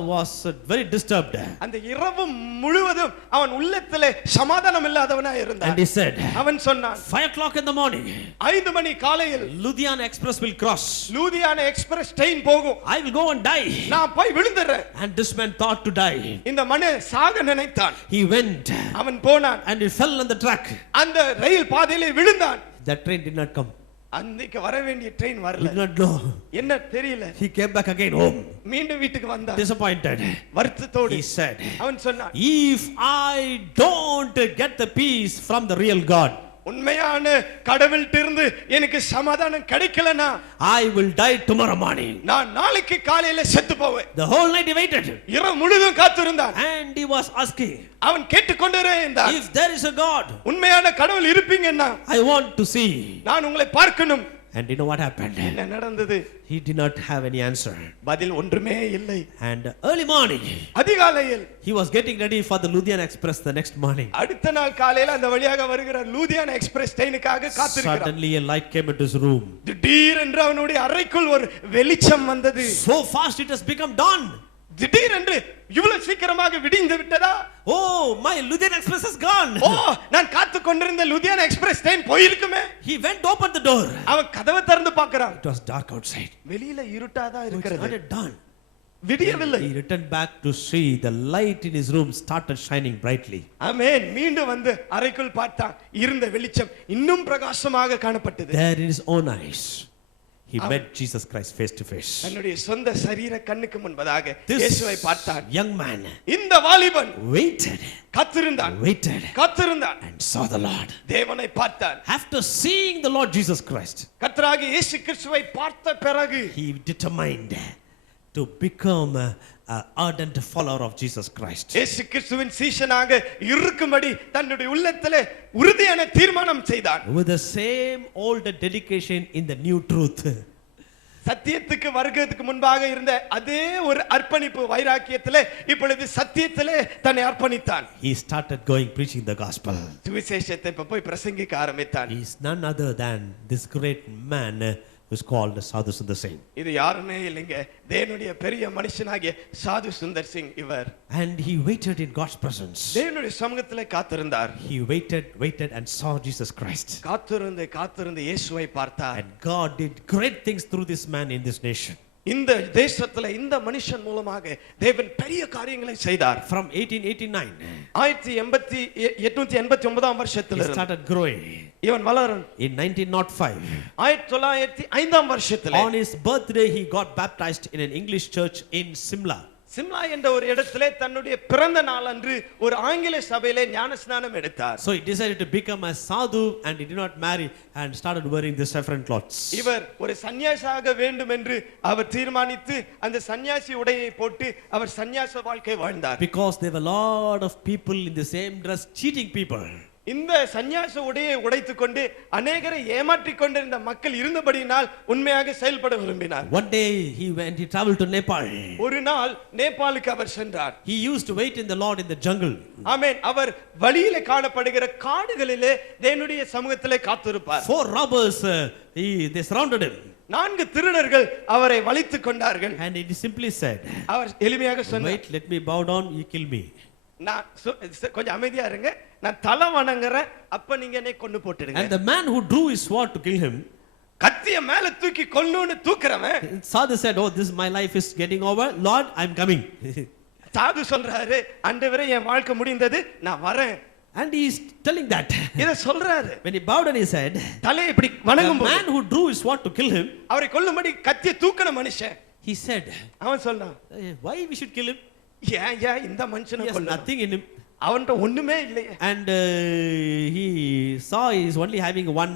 was very disturbed. அந்த இரவு முழுவதும் அவன் உள்ளத்திலே சமாதானம் இல்லாதவனா இருந்தான். And he said, அவன் சொன்னான், 5 o'clock in the morning, 5 மணி காலையில் Ludhiana Express will cross. Ludhiana express train போகும். I will go and die. நான் போய் விழுந்துறேன். And this man thought to die. இந்த மனிதன் சாக நினைத்தான். He went அவன் போனான். and he fell on the track. அந்த ரயில் பாதையிலே விழுந்தான். That train did not come. அன்னைக்கு வர வேண்டிய ட்ரெயின் He வரல. did not know. என்ன தெரியல. He came back again home. மீண்டும் வீட்டுக்கு வந்தான். Disappointed. வருத்தத்தோடு He said, அவன் சொன்னான், if I don't get the peace from the real God, உண்மையான கடவுள்கிட்ட இருந்து எனக்கு சமாதானம் கிடைக்கலனா I will die tomorrow morning. நான் நாளைக்கு காலையில செத்து போவேன். The whole night he waited. இரவு முழுதும் காத்திருந்தான். And he was asking, அவன் கேட்டுக்கொண்டே இருந்தான், if there is a God, உண்மையான கடவுள் இருப்பீங்கன்னா I want to see. நான் உங்களை பார்க்கணும். And you know what happened? என்ன நடந்தது? He did not have any answer. பதில் ஒன்றுமே இல்லை. And early morning, அதிகாலையில் he was getting ready for the Ludhiana Express the next morning. அடுத்த நாள் காலையில அந்த வழியாக வருகிற லூதியானா எக்ஸ்பிரஸ் ட்ரெயினுக்காக காத்திருக்கிறான். Suddenly a light came into his room. திடீரென்று அவனுடைய அறைக்குள் ஒரு வெளிச்சம் வந்தது. So fast it has become dawn. திடீரென்று இவ்வளவு சீக்கிரமாக விடிந்து விட்டதா? Oh, my Ludhiana Express is gone. ஓ, நான் காத்து கொண்டிருந்த லூதியானா எக்ஸ்பிரஸ் ட்ரெயின் போயிருக்குமே. He went to open the door. அவன் கதவை திறந்து பார்க்கறான். It was dark outside. வெளியில இருட்டாதா இருக்கிறது. It was dawn. விடியவில்லை. He returned back to see the light in his room started shining brightly. ஆமென். மீண்டும் வந்து அறைக்குள் பார்த்தான். இருந்த வெளிச்சம் இன்னும் பிரகாசமாக காணப்பட்டது. There in his own eyes, he met Jesus Christ face to face. தன்னுடைய சொந்த சரீர கண்ணுக்கு முன்பதாக இயேசுவை பார்த்தான். Young man இந்த வாலிபன் waited காத்திருந்தான் and saw the Lord. தேவனை பார்த்தான். After seeing the Lord Jesus Christ, கர்த்தராகிய இயேசு கிறிஸ்துவை பார்த்த பிறகு he determined to become an ardent follower of Jesus Christ. இயேசு கிறிஸ்துவின் சீஷனாக இருக்கும்படி தன்னுடைய உள்ளத்திலே உறுதியான தீர்மானம் செய்தான். With the same old dedication in the new truth. சத்தியத்துக்கு வருகிறதுக்கு முன்பாக இருந்த அதே ஒரு அர்ப்பணிப்பு வைராக்கியத்திலே இப்பொழுது சத்தியத்திலே தன்னை அர்ப்பணித்தான். He started going preaching the gospel. சுவிசேஷத்தை போய் பிரசங்கிக்க ஆரம்பித்தான். He is none other than this great man who is called Sadhu Sundar Singh. இது யாருமே இல்லைங்க, தேவனுடைய பெரிய மனுஷனாகிய சாது சுந்தர் சிங் இவர். And he waited in God's presence. தேவனுடைய சமூகத்திலே காத்திருந்தார். He waited and saw Jesus Christ. காத்திருந்து இயேசுவை பார்த்தார். And God did great things through this man in this nation. இந்த தேசத்துல இந்த மனுஷன் மூலமாக தேவன் பெரிய காரியங்களை செய்தார். From 1889, 1889 he started growing. இவன் வளரணும். In 1905, 1905 வருஷத்துல on his birthday, he got baptized in an English church in Simla. Shimla என்ற ஒரு இடத்திலே தன்னுடைய பிறந்த நாள் அன்று ஒரு ஆங்கில சபையிலே ஞானஸ்நானம் எடுத்தார். So he decided to become a sadhu and he did not marry and started wearing the saffron cloths. இவர் ஒரு சன்னியாசியாக வேண்டும் என்று அவர் தீர்மானித்து அந்த சன்னியாசி உடையை போட்டு அவர் சன்னியாச வாழ்க்கை வாழ்ந்தார். Because there were a lot of people in the same dress cheating people. இந்த சன்னியாச உடையை உடைத்துக் கொண்டு அநேகரை ஏமாற்றிக் கொண்டிருந்த மக்கள் இருந்தபடியினால் உண்மையாக செயல்பட விரும்பினார். One day he traveled to Nepal. ஒரு நாள் நேபாளுக்கு அவர் சென்றார். He used to wait in the Lord in the jungle. ஆமென். அவர் வழியிலே காணப்படுகிற காடுகளிலே தேவனுடைய சமூகத்திலே காத்திருப்பார். 4 robbers they surrounded him. 4 திருடர்கள் அவரை வளைத்துக் கொண்டார்கள். And he simply said, அவர் எளிமையாக சொன்னார், wait, let me bow down, you kill me. நான் கொஞ்சம் அமைதியா இருங்க, நான் தலை வணங்குறேன், அப்ப நீங்க என்னை கொன்னு போட்டுடுங்க. And the man who drew his sword to kill him, கத்திய மேல தூக்கி கொல்லுன்னு தூக்குறவன் Sadhu said, oh, this my life is getting over, Lord, I'm coming. சாது சொல்றாரு, ஆண்டவரே என் வாழ்க்கை முடிந்தது, நான் வரேன். And he is telling that. இத சொல்றாரு. When he bowed down his head, தலையை இப்படி the வணங்கும் man who drew his sword to kill him, அவரை கொல்லும்படி கத்திய தூக்கின மனுஷன் he said, அவன் சொன்னான், why we should kill him? ஏன் இந்த மனுஷனை He has கொல்லணும்? nothing in him. அவன்கிட்ட ஒண்ணுமே இல்லையே. And he saw he is only having one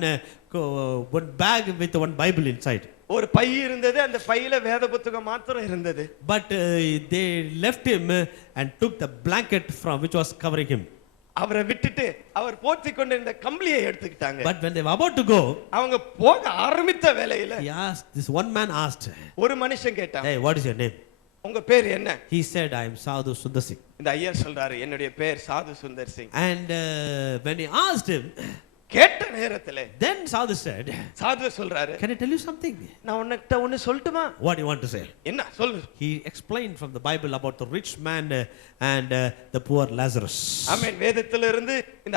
bag with one Bible inside. ஒரு பை இருந்தது, அந்த பையில வேத புத்தகம் மாத்திரம் இருந்தது. But they left him and took the blanket from which was covering him. அவரை விட்டுட்டு அவர் போர்த்தி கொண்டிருந்த கம்பளியை எடுத்துக்கிட்டாங்க. But when they were about to go, அவங்க போக ஆரம்பித்த வேளையில this one man asked, ஒரு மனுஷன் கேட்டான், hey, what is your name? உங்க பேர் என்ன? He said, I am Sadhu Sundar Singh. இந்த ஐயர் சொல்றாரு, என்னுடைய பேர் சாது Sundar Singh. And when he asked him, கேட்ட நேரத்துல then Sadhu said, சாது சொல்றாரு, can I tell you something? நான் உன்கிட்ட ஒன்னு சொல்லட்டுமா? What do you want to say? என்ன சொல்லு? He explained from the Bible about the rich man and the poor Lazarus. ஆமென். வேதத்திலிருந்து இந்த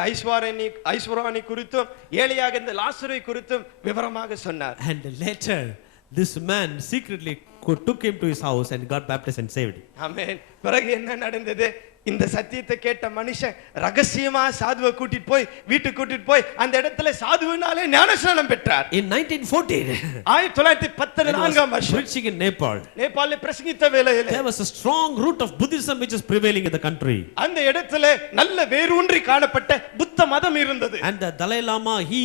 ஐஸ்வர்யானி குறித்தும் ஏழையாக இந்த லாசரை குறித்தும் விவரமாக சொன்னார். And later this man secretly took him to his house and got baptized and saved. ஆமென். பிறகு என்ன நடந்தது? இந்த சத்தியத்தை கேட்ட மனுஷன் ரகசியமா சாதுவை கூட்டிட்டு போய் வீட்டுக்கு கூட்டிட்டு போய் அந்த இடத்துல சாதுவினாலே ஞானஸ்நானம் பெற்றார். In 1914, 1914 வருஷம் preaching in Nepal, நேபாளில் பிரசங்கித்த வேளையிலே there was a strong root of Buddhism which is prevailing in the country. அந்த இடத்துல நல்ல வேரூன்றி காணப்பட்ட புத்த மதம் இருந்தது. And the Dalai Lama, he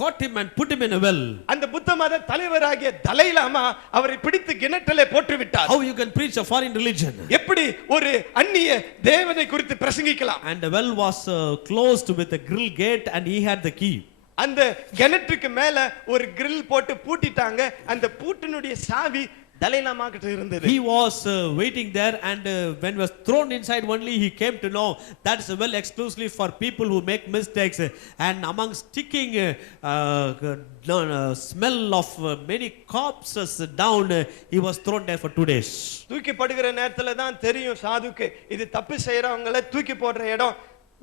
caught him and put him in a well. அந்த புத்த மத தலைவராகிய தலை லாமா அவரை பிடித்து கிணற்றிலே போட்டு விட்டார். How you can preach a foreign religion? எப்படி ஒரு அந்நிய தேவனை குறித்து பிரசங்கிக்கலாம்? And the well was closed with a grill gate and he had the key. அந்த கிணற்றுக்கு மேல ஒரு கிரில் போட்டு பூட்டிட்டாங்க. அந்த பூட்டினுடைய சாவி தலைலாமா கிட்ட இருந்தது. He was waiting there and when was thrown inside only he came to know that is a well exclusively for people who make mistakes and among sticking smell of many corpses down he was thrown there for 2 days. தூக்கி போடுகிற நேரத்துல தான் தெரியும் சாதுக்கு இது தப்பு செய்யறவங்களை தூக்கி போடுற இடம்.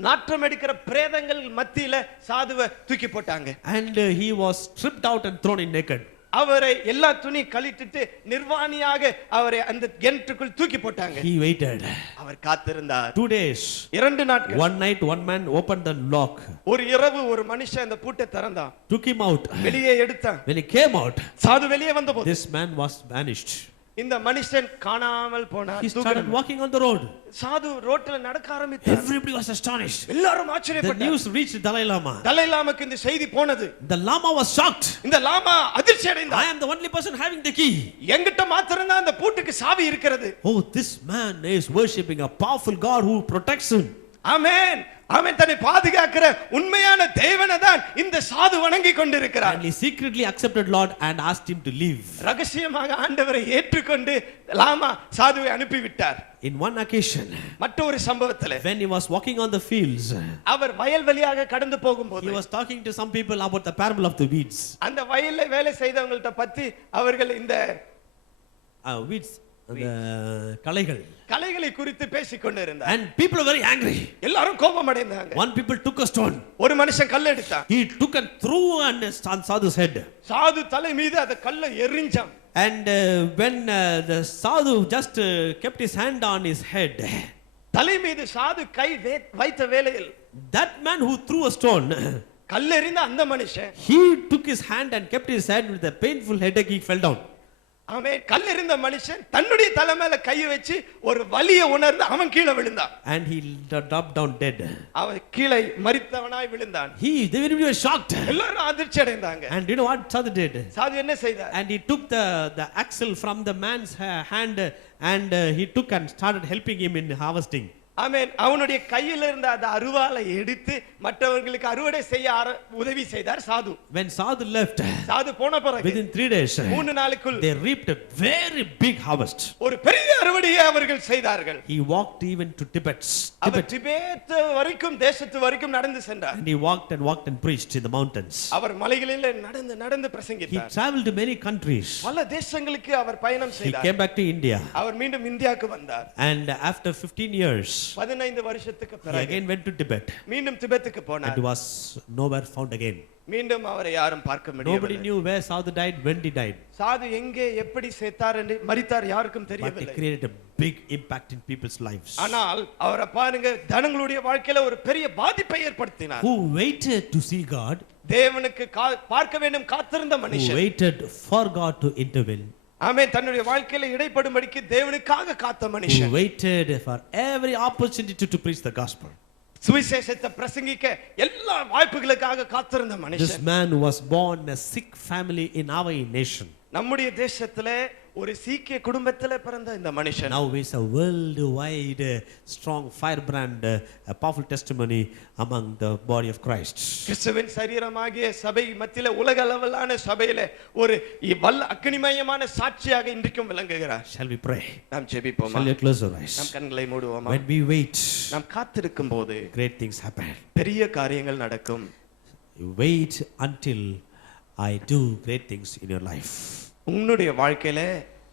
நாற்றம் அடிக்கிற பிரேதங்கள் மத்தியில சாதுவை தூக்கி போட்டாங்க. And he was stripped out and thrown in naked. அவரை எல்லா துணி கழித்துட்டு நிர்வாணியாக அவரை அந்த கிணற்றுக்குள் தூக்கி போட்டாங்க. He waited. அவர் காத்திருந்தார். 2 days. 2 நாட்கள். One night one man opened the lock. ஒரு இரவு ஒரு மனுஷன் அந்த பூட்டை திறந்தான். Took him out. வெளியே எடுத்தான். When he came out, சாது வெளியே வந்தபோது this man was vanished. இந்த மனுஷன் காணாமல் போனார். He started walking on the road. சாது ரோட்ல நடக்க ஆரம்பித்தார். Everybody was astonished. எல்லாரும் The ஆச்சரியப்பட்டார். news reached Dalai Lama. தலை லாமாக்கு இந்த செய்தி போனது. The Lama was shocked. இந்த லாமா அதிர்ச்சி அடைந்தார். I am the only person having the key. என்கிட்ட மாத்திரம் தான் அந்த பூட்டுக்கு சாவி இருக்கிறது. Oh, this man is worshipping a powerful God who protects him. ஆமென். அவன் தன்னை பாதுகாக்கிற உண்மையான தேவனை தான் இந்த சாது வணங்கி கொண்டிருக்கிறார். And he secretly accepted Lord and asked him to leave. ரகசியமாக ஆண்டவரை ஏற்றுக்கொண்டு லாமா சாதுவை அனுப்பிவிட்டார். In one occasion, மற்றொரு சம்பவத்திலே when he was walking on the fields, அவர் வயல்வெளியாக கடந்து he போகும்போது was talking to some people about the parable of the weeds. அந்த வயல்ல வேலை செய்தவங்கள்ட்ட பத்தி அவர்கள் இந்த Weeds, the களைகள். கலைகளை குறித்து பேசிக் கொண்டிருந்தார். And people were very angry. எல்லாரும் கோபம் அடைந்தாங்க. One people took a stone. ஒரு மனுஷன் கல் எடுத்தான். He took and threw on Sadhu's head. சாது தலை மீது அந்த கல்லை எறிஞ்சான். And when the Sadhu just kept his hand on his head, தலை மீது சாது கை வைத்த வேளையில் that man who threw a stone கல்லெறிந்த அந்த மனுஷன் he took his hand and kept his hand with a painful headache. He fell down. ஆமென். கல்லெறிந்த மனுஷன் தன்னுடைய தலை மேல கையை வச்சு ஒரு வலியை உணர்ந்து அவன் கீழே விழுந்தான். And he dropped down dead. அவன் கீழே மரித்தவனாய் விழுந்தான். They were shocked. எல்லாரும் அதிர்ச்சி அடைந்தாங்க. And you know what Sadhu did? சாது என்ன செய்தார்? And he took the axle from the man's hand and he took and started helping him in harvesting. ஆமென். அவனுடைய கையில இருந்த அந்த அருவாளை எடுத்து மற்றவர்களுக்கு அறுவடை செய்ய உதவி செய்தார் சாது. When Sadhu left, சாது போன பிறகு within 3 days, 3 நாளுக்குள் they reaped a very big harvest. ஒரு பெரிய அறுவடையை அவர்கள் செய்தார்கள். He walked even to Tibet. அவர் திபெத் வரைக்கும் தேசத்து வரைக்கும் நடந்து சென்றார். And he walked and preached in the mountains. அவர் மலைகளிலே நடந்து He பிரசங்கித்தார். traveled to many countries. பல தேசங்களுக்கு அவர் பயணம் He செய்தார். came back to India. அவர் மீண்டும் இந்தியாவுக்கு வந்தார். And after 15 years, 15 வருஷத்துக்கு he பிறகு again went to Tibet. மீண்டும் திபெத்துக்கு And போனார். he was nowhere found again. மீண்டும் அவரை யாரும் பார்க்க Nobody முடியவில்லை. knew where Sadhu died, when he died. சாது எங்கே எப்படி செத்தார் என்று மரித்தார் யாருக்கும் But he தெரியவில்லை. created a big impact in people's lives. ஆனால் அவரை பாருங்க ஜனங்களுடைய வாழ்க்கையில ஒரு பெரிய பாதிப்பை ஏற்படுத்தினார். Who waited to see God, தேவனுக்கு பார்க்க வேண்டும் காத்திருந்த who மனுஷன். waited for God to intervene, ஆமென். தன்னுடைய வாழ்க்கையில இடைப்படும்படிக்கு தேவனுக்காக காத்த who மனுஷன். waited for every opportunity to preach the gospel. சுவிசேஷத்தை பிரசங்கிக்க எல்லா வாய்ப்புகளுக்காக காத்திருந்த This மனுஷன். man was born in a sick family in our nation. நம்முடைய தேசத்திலே ஒரு சீக்கிய குடும்பத்திலே பிறந்த இந்த மனுஷன் Now is a worldwide strong firebrand, a powerful testimony among the body of Christ. கிறிஸ்துவின் சரீரமாகிய சபை மத்தியிலே உலக அளவிலான சபையிலே ஒரு வல்ல அக்னிமயமான சாட்சியாக இன்றைக்கும் விளங்குகிறார். Shall we pray? நாம் ஜெபிப்போமா? Shall we close our eyes? நாம் கண்களை மூடுவோமா? When we wait, நாம் காத்திருக்கும் போது great things happen. பெரிய காரியங்கள் நடக்கும். You wait until I do great things in your life. உன்னுடைய வாழ்க்கையில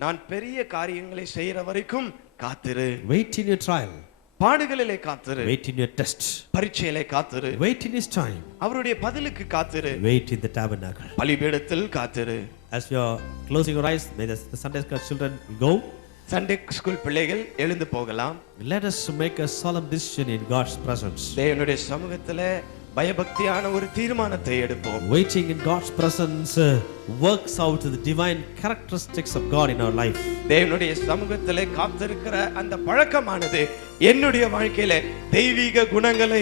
நான் பெரிய காரியங்களை செய்யற வரைக்கும் காத்திரு. Wait in your trial. பாடுகளிலே காத்திரு. Wait in your test. பரீட்சையிலே காத்திரு. Wait in his time. அவருடைய பதிலுக்கு காத்திரு. Wait in the tabernacle. பலிபீடத்தில் காத்திரு. As we are closing our eyes, may the Sunday school children go. Sunday school பிள்ளைகள் எழுந்து போகலாம். Let us make a solemn decision in God's presence. தேவனுடைய சமூகத்திலே பயபக்தியான ஒரு தீர்மானத்தை எடுப்போம். Waiting in God's presence works out the divine characteristics of God in our life. தேவனுடைய சமூகத்திலே காத்திருக்கிற அந்த பழக்கமானது என்னுடைய வாழ்க்கையில தெய்வீக குணங்களை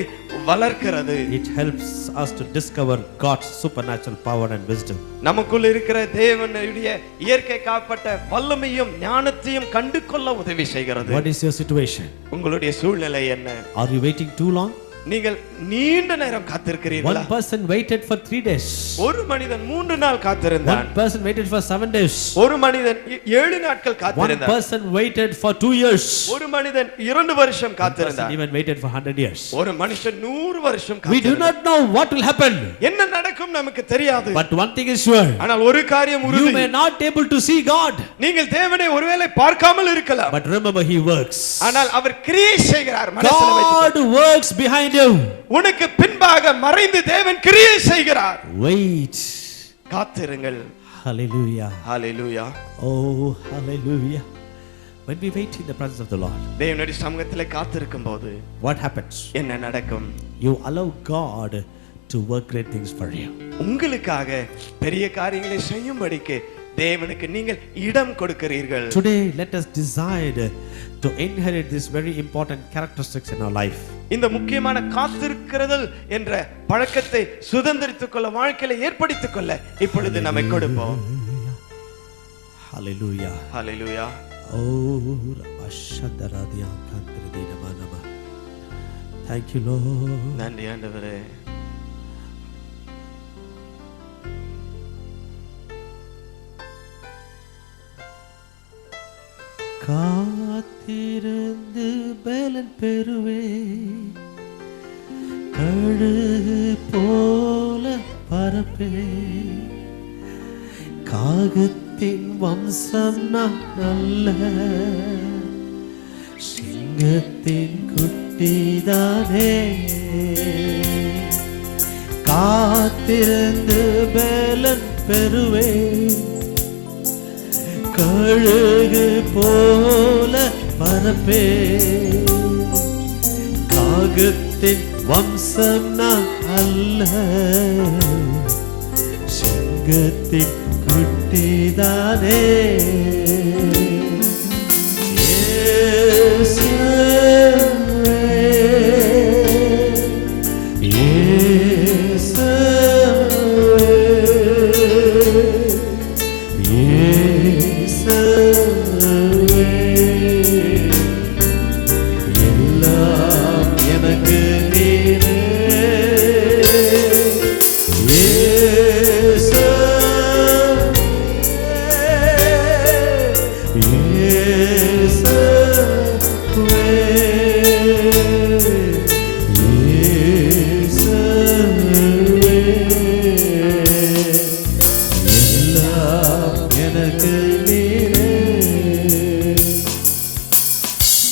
வளர்க்கிறது. It helps us to discover God's supernatural power and wisdom. நமக்குள் இருக்கிற தேவனுடைய இயற்கை காப்பட்ட வல்லமையும் ஞானத்தையும் கண்டு கொள்ள உதவி செய்கிறது. What is your situation? உங்களுடைய சூழ்நிலை என்ன? Are you waiting too long? நீங்கள் நீண்ட நேரம் காத்திருக்கிறீர்களா? One person waited for 3 days. ஒரு மனிதன் 3 நாள் காத்திருந்தான். One person waited for 7 days. ஒரு மனிதன் 7 நாட்கள் One காத்திருந்தான். person waited for 2 years. ஒரு மனிதன் 2 வருஷம் One person காத்திருந்தான். even waited for 100 years. ஒரு மனுஷன் 100 வருஷம் We do காத்திருந்தான். not know what will happen. என்ன நடக்கும் நமக்கு தெரியாது. But one thing is sure. ஆனால் ஒரு காரியம் You உறுதி. may not able to see God. நீங்கள் தேவனை ஒருவேளை பார்க்காமல் இருக்கலாம். But remember, He works. ஆனால் அவர் கிரியை செய்கிறார். மனசுல வைத்துக்கொள். God works behind you. உனக்கு பின்பாக மறைந்து தேவன் கிரியை செய்கிறார். Wait. காத்திருங்கள். Hallelujah. Hallelujah. Oh, hallelujah. When we wait in the presence of the Lord, தேவனுடைய சமூகத்திலே காத்திருக்கும் போது what happens? என்ன நடக்கும்? You allow God to work great things for you. உங்களுக்காக பெரிய காரியங்களை செய்யும்படிக்கு தேவனுக்கு நீங்கள் இடம் கொடுக்கிறீர்கள். Today, let us decide to inherit this very important characteristics in our life. இந்த முக்கியமான காத்திருக்கிறதல் என்ற பழக்கத்தை சுதந்திரித்துக் கொள்ள வாழ்க்கையில ஏற்படுத்திக் கொள்ள இப்பொழுது நம்மை கொடுப்போம். Hallelujah. Hallelujah. Oh, Ashadaradia Kantradina Manama. Thank you, Lord. நன்றி ஆண்டவரே. காத்திருந்து பலன் பெறுவே கழுகு போல பரப்பே காகத்தின் வம்சம் நான் நல்ல சிங்கத்தின் குட்டிதானே காத்திருந்து பலன் பெறுவே கழுகு போல பரப்பே காகத்தின் வம்சம் நான் அல்ல, சிங்கத்தின் குட்டிதானே.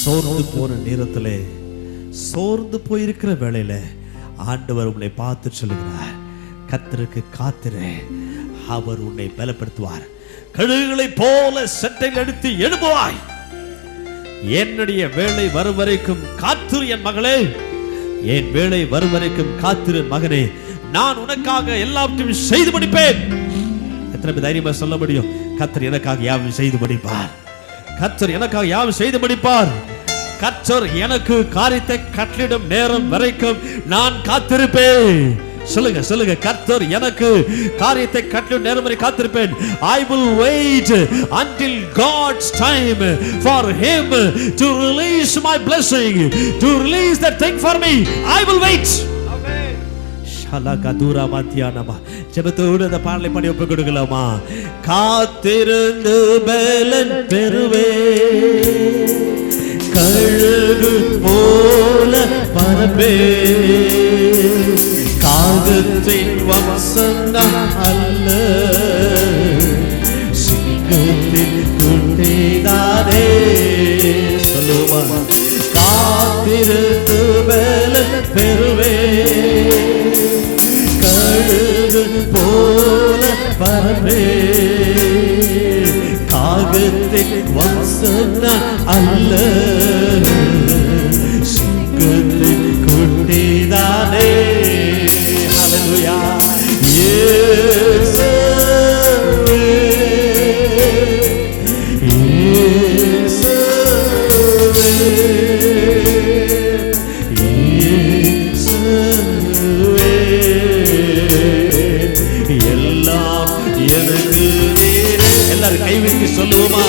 சோர்ந்து போன நேரத்திலே, சோர்ந்து போயிருக்கிற வேளையில ஆண்டவர் உன்னை பார்த்து சொல்லுகிறார், கர்த்தருக்கு காத்திரு, அவர் உன்னை பலப்படுத்துவார். கழுகுகளை போல சட்டையில் எடுத்து எழும்புவாய். என்னுடைய வேலை வரும் வரைக்கும் காத்திரு என் மகளே, என் வேலை வரும் வரைக்கும் காத்திரு மகனே, நான் உனக்காக எல்லாவற்றையும் செய்து முடிப்பேன். எத்தனை பேர் தைரியமா சொல்ல முடியும்? கர்த்தர் எனக்காக யாவும் செய்து முடிப்பார். கர்த்தர் எனக்காக யாவும் செய்து முடிப்பார். கர்த்தர் எனக்கு காரியத்தை கட்டளிடும் நேரம் வரைக்கும் நான் காத்திருப்பேன். சொல்லுங்க சொல்லுங்க, கர்த்தர் எனக்கு காரியத்தை கட்டளிடும் நேரம் வரை காத்திருப்பேன். I will wait until God's time for him to release my blessing, to release that thing for me. I will wait. ஷலகதுரா மத்தியானமா ஜெபத்தோடு அந்த பாடலை பாடி ஒப்பு கொடுக்கலாமா? காத்திருந்து பலன் பெறுவே, கழுகு போல பரப்பே, காகத்தின் வம்சம் அல்ல, சிங்கத்தின் குட்டிதானே. சொல்லுமா? காத்திருந்து பலன் பெறுவே, கழுகு போல பரப்பே, காகத்தின் வம்சம் அல்ல, சிங்கத்தின் குட்டிதானே. ஹல்லேலூயா. இயேசுவே, இயேசுவே, எல்லாம் எனக்கு நீரே. எல்லாரும் கைவிட்டு சொல்லுவோமா?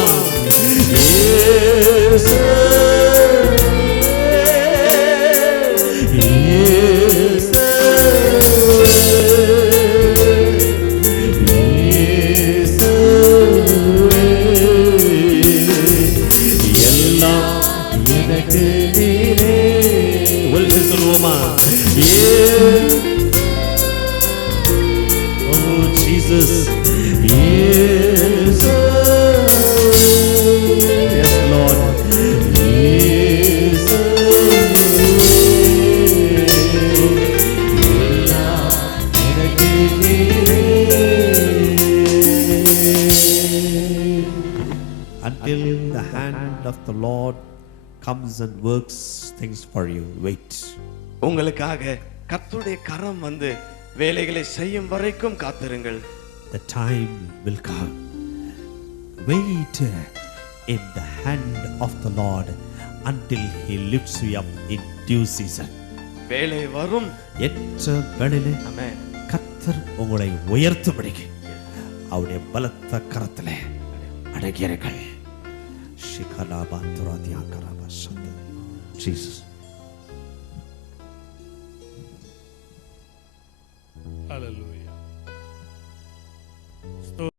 Until the hand of the Lord comes and works things for you, wait. உங்களுக்காக கர்த்தருடைய கரம் வந்து வேலைகளை செய்யும் வரைக்கும் காத்திருங்கள். The time will come. Wait in the hand of the Lord until he lifts you up in due season. வேலை வரும் ஏற்ற வேளையிலே ஆமென். கர்த்தர் உங்களை உயர்த்தும்படிக்கு அவருடைய பலத்த கரத்திலே அடங்கியிருங்கள். Jesus.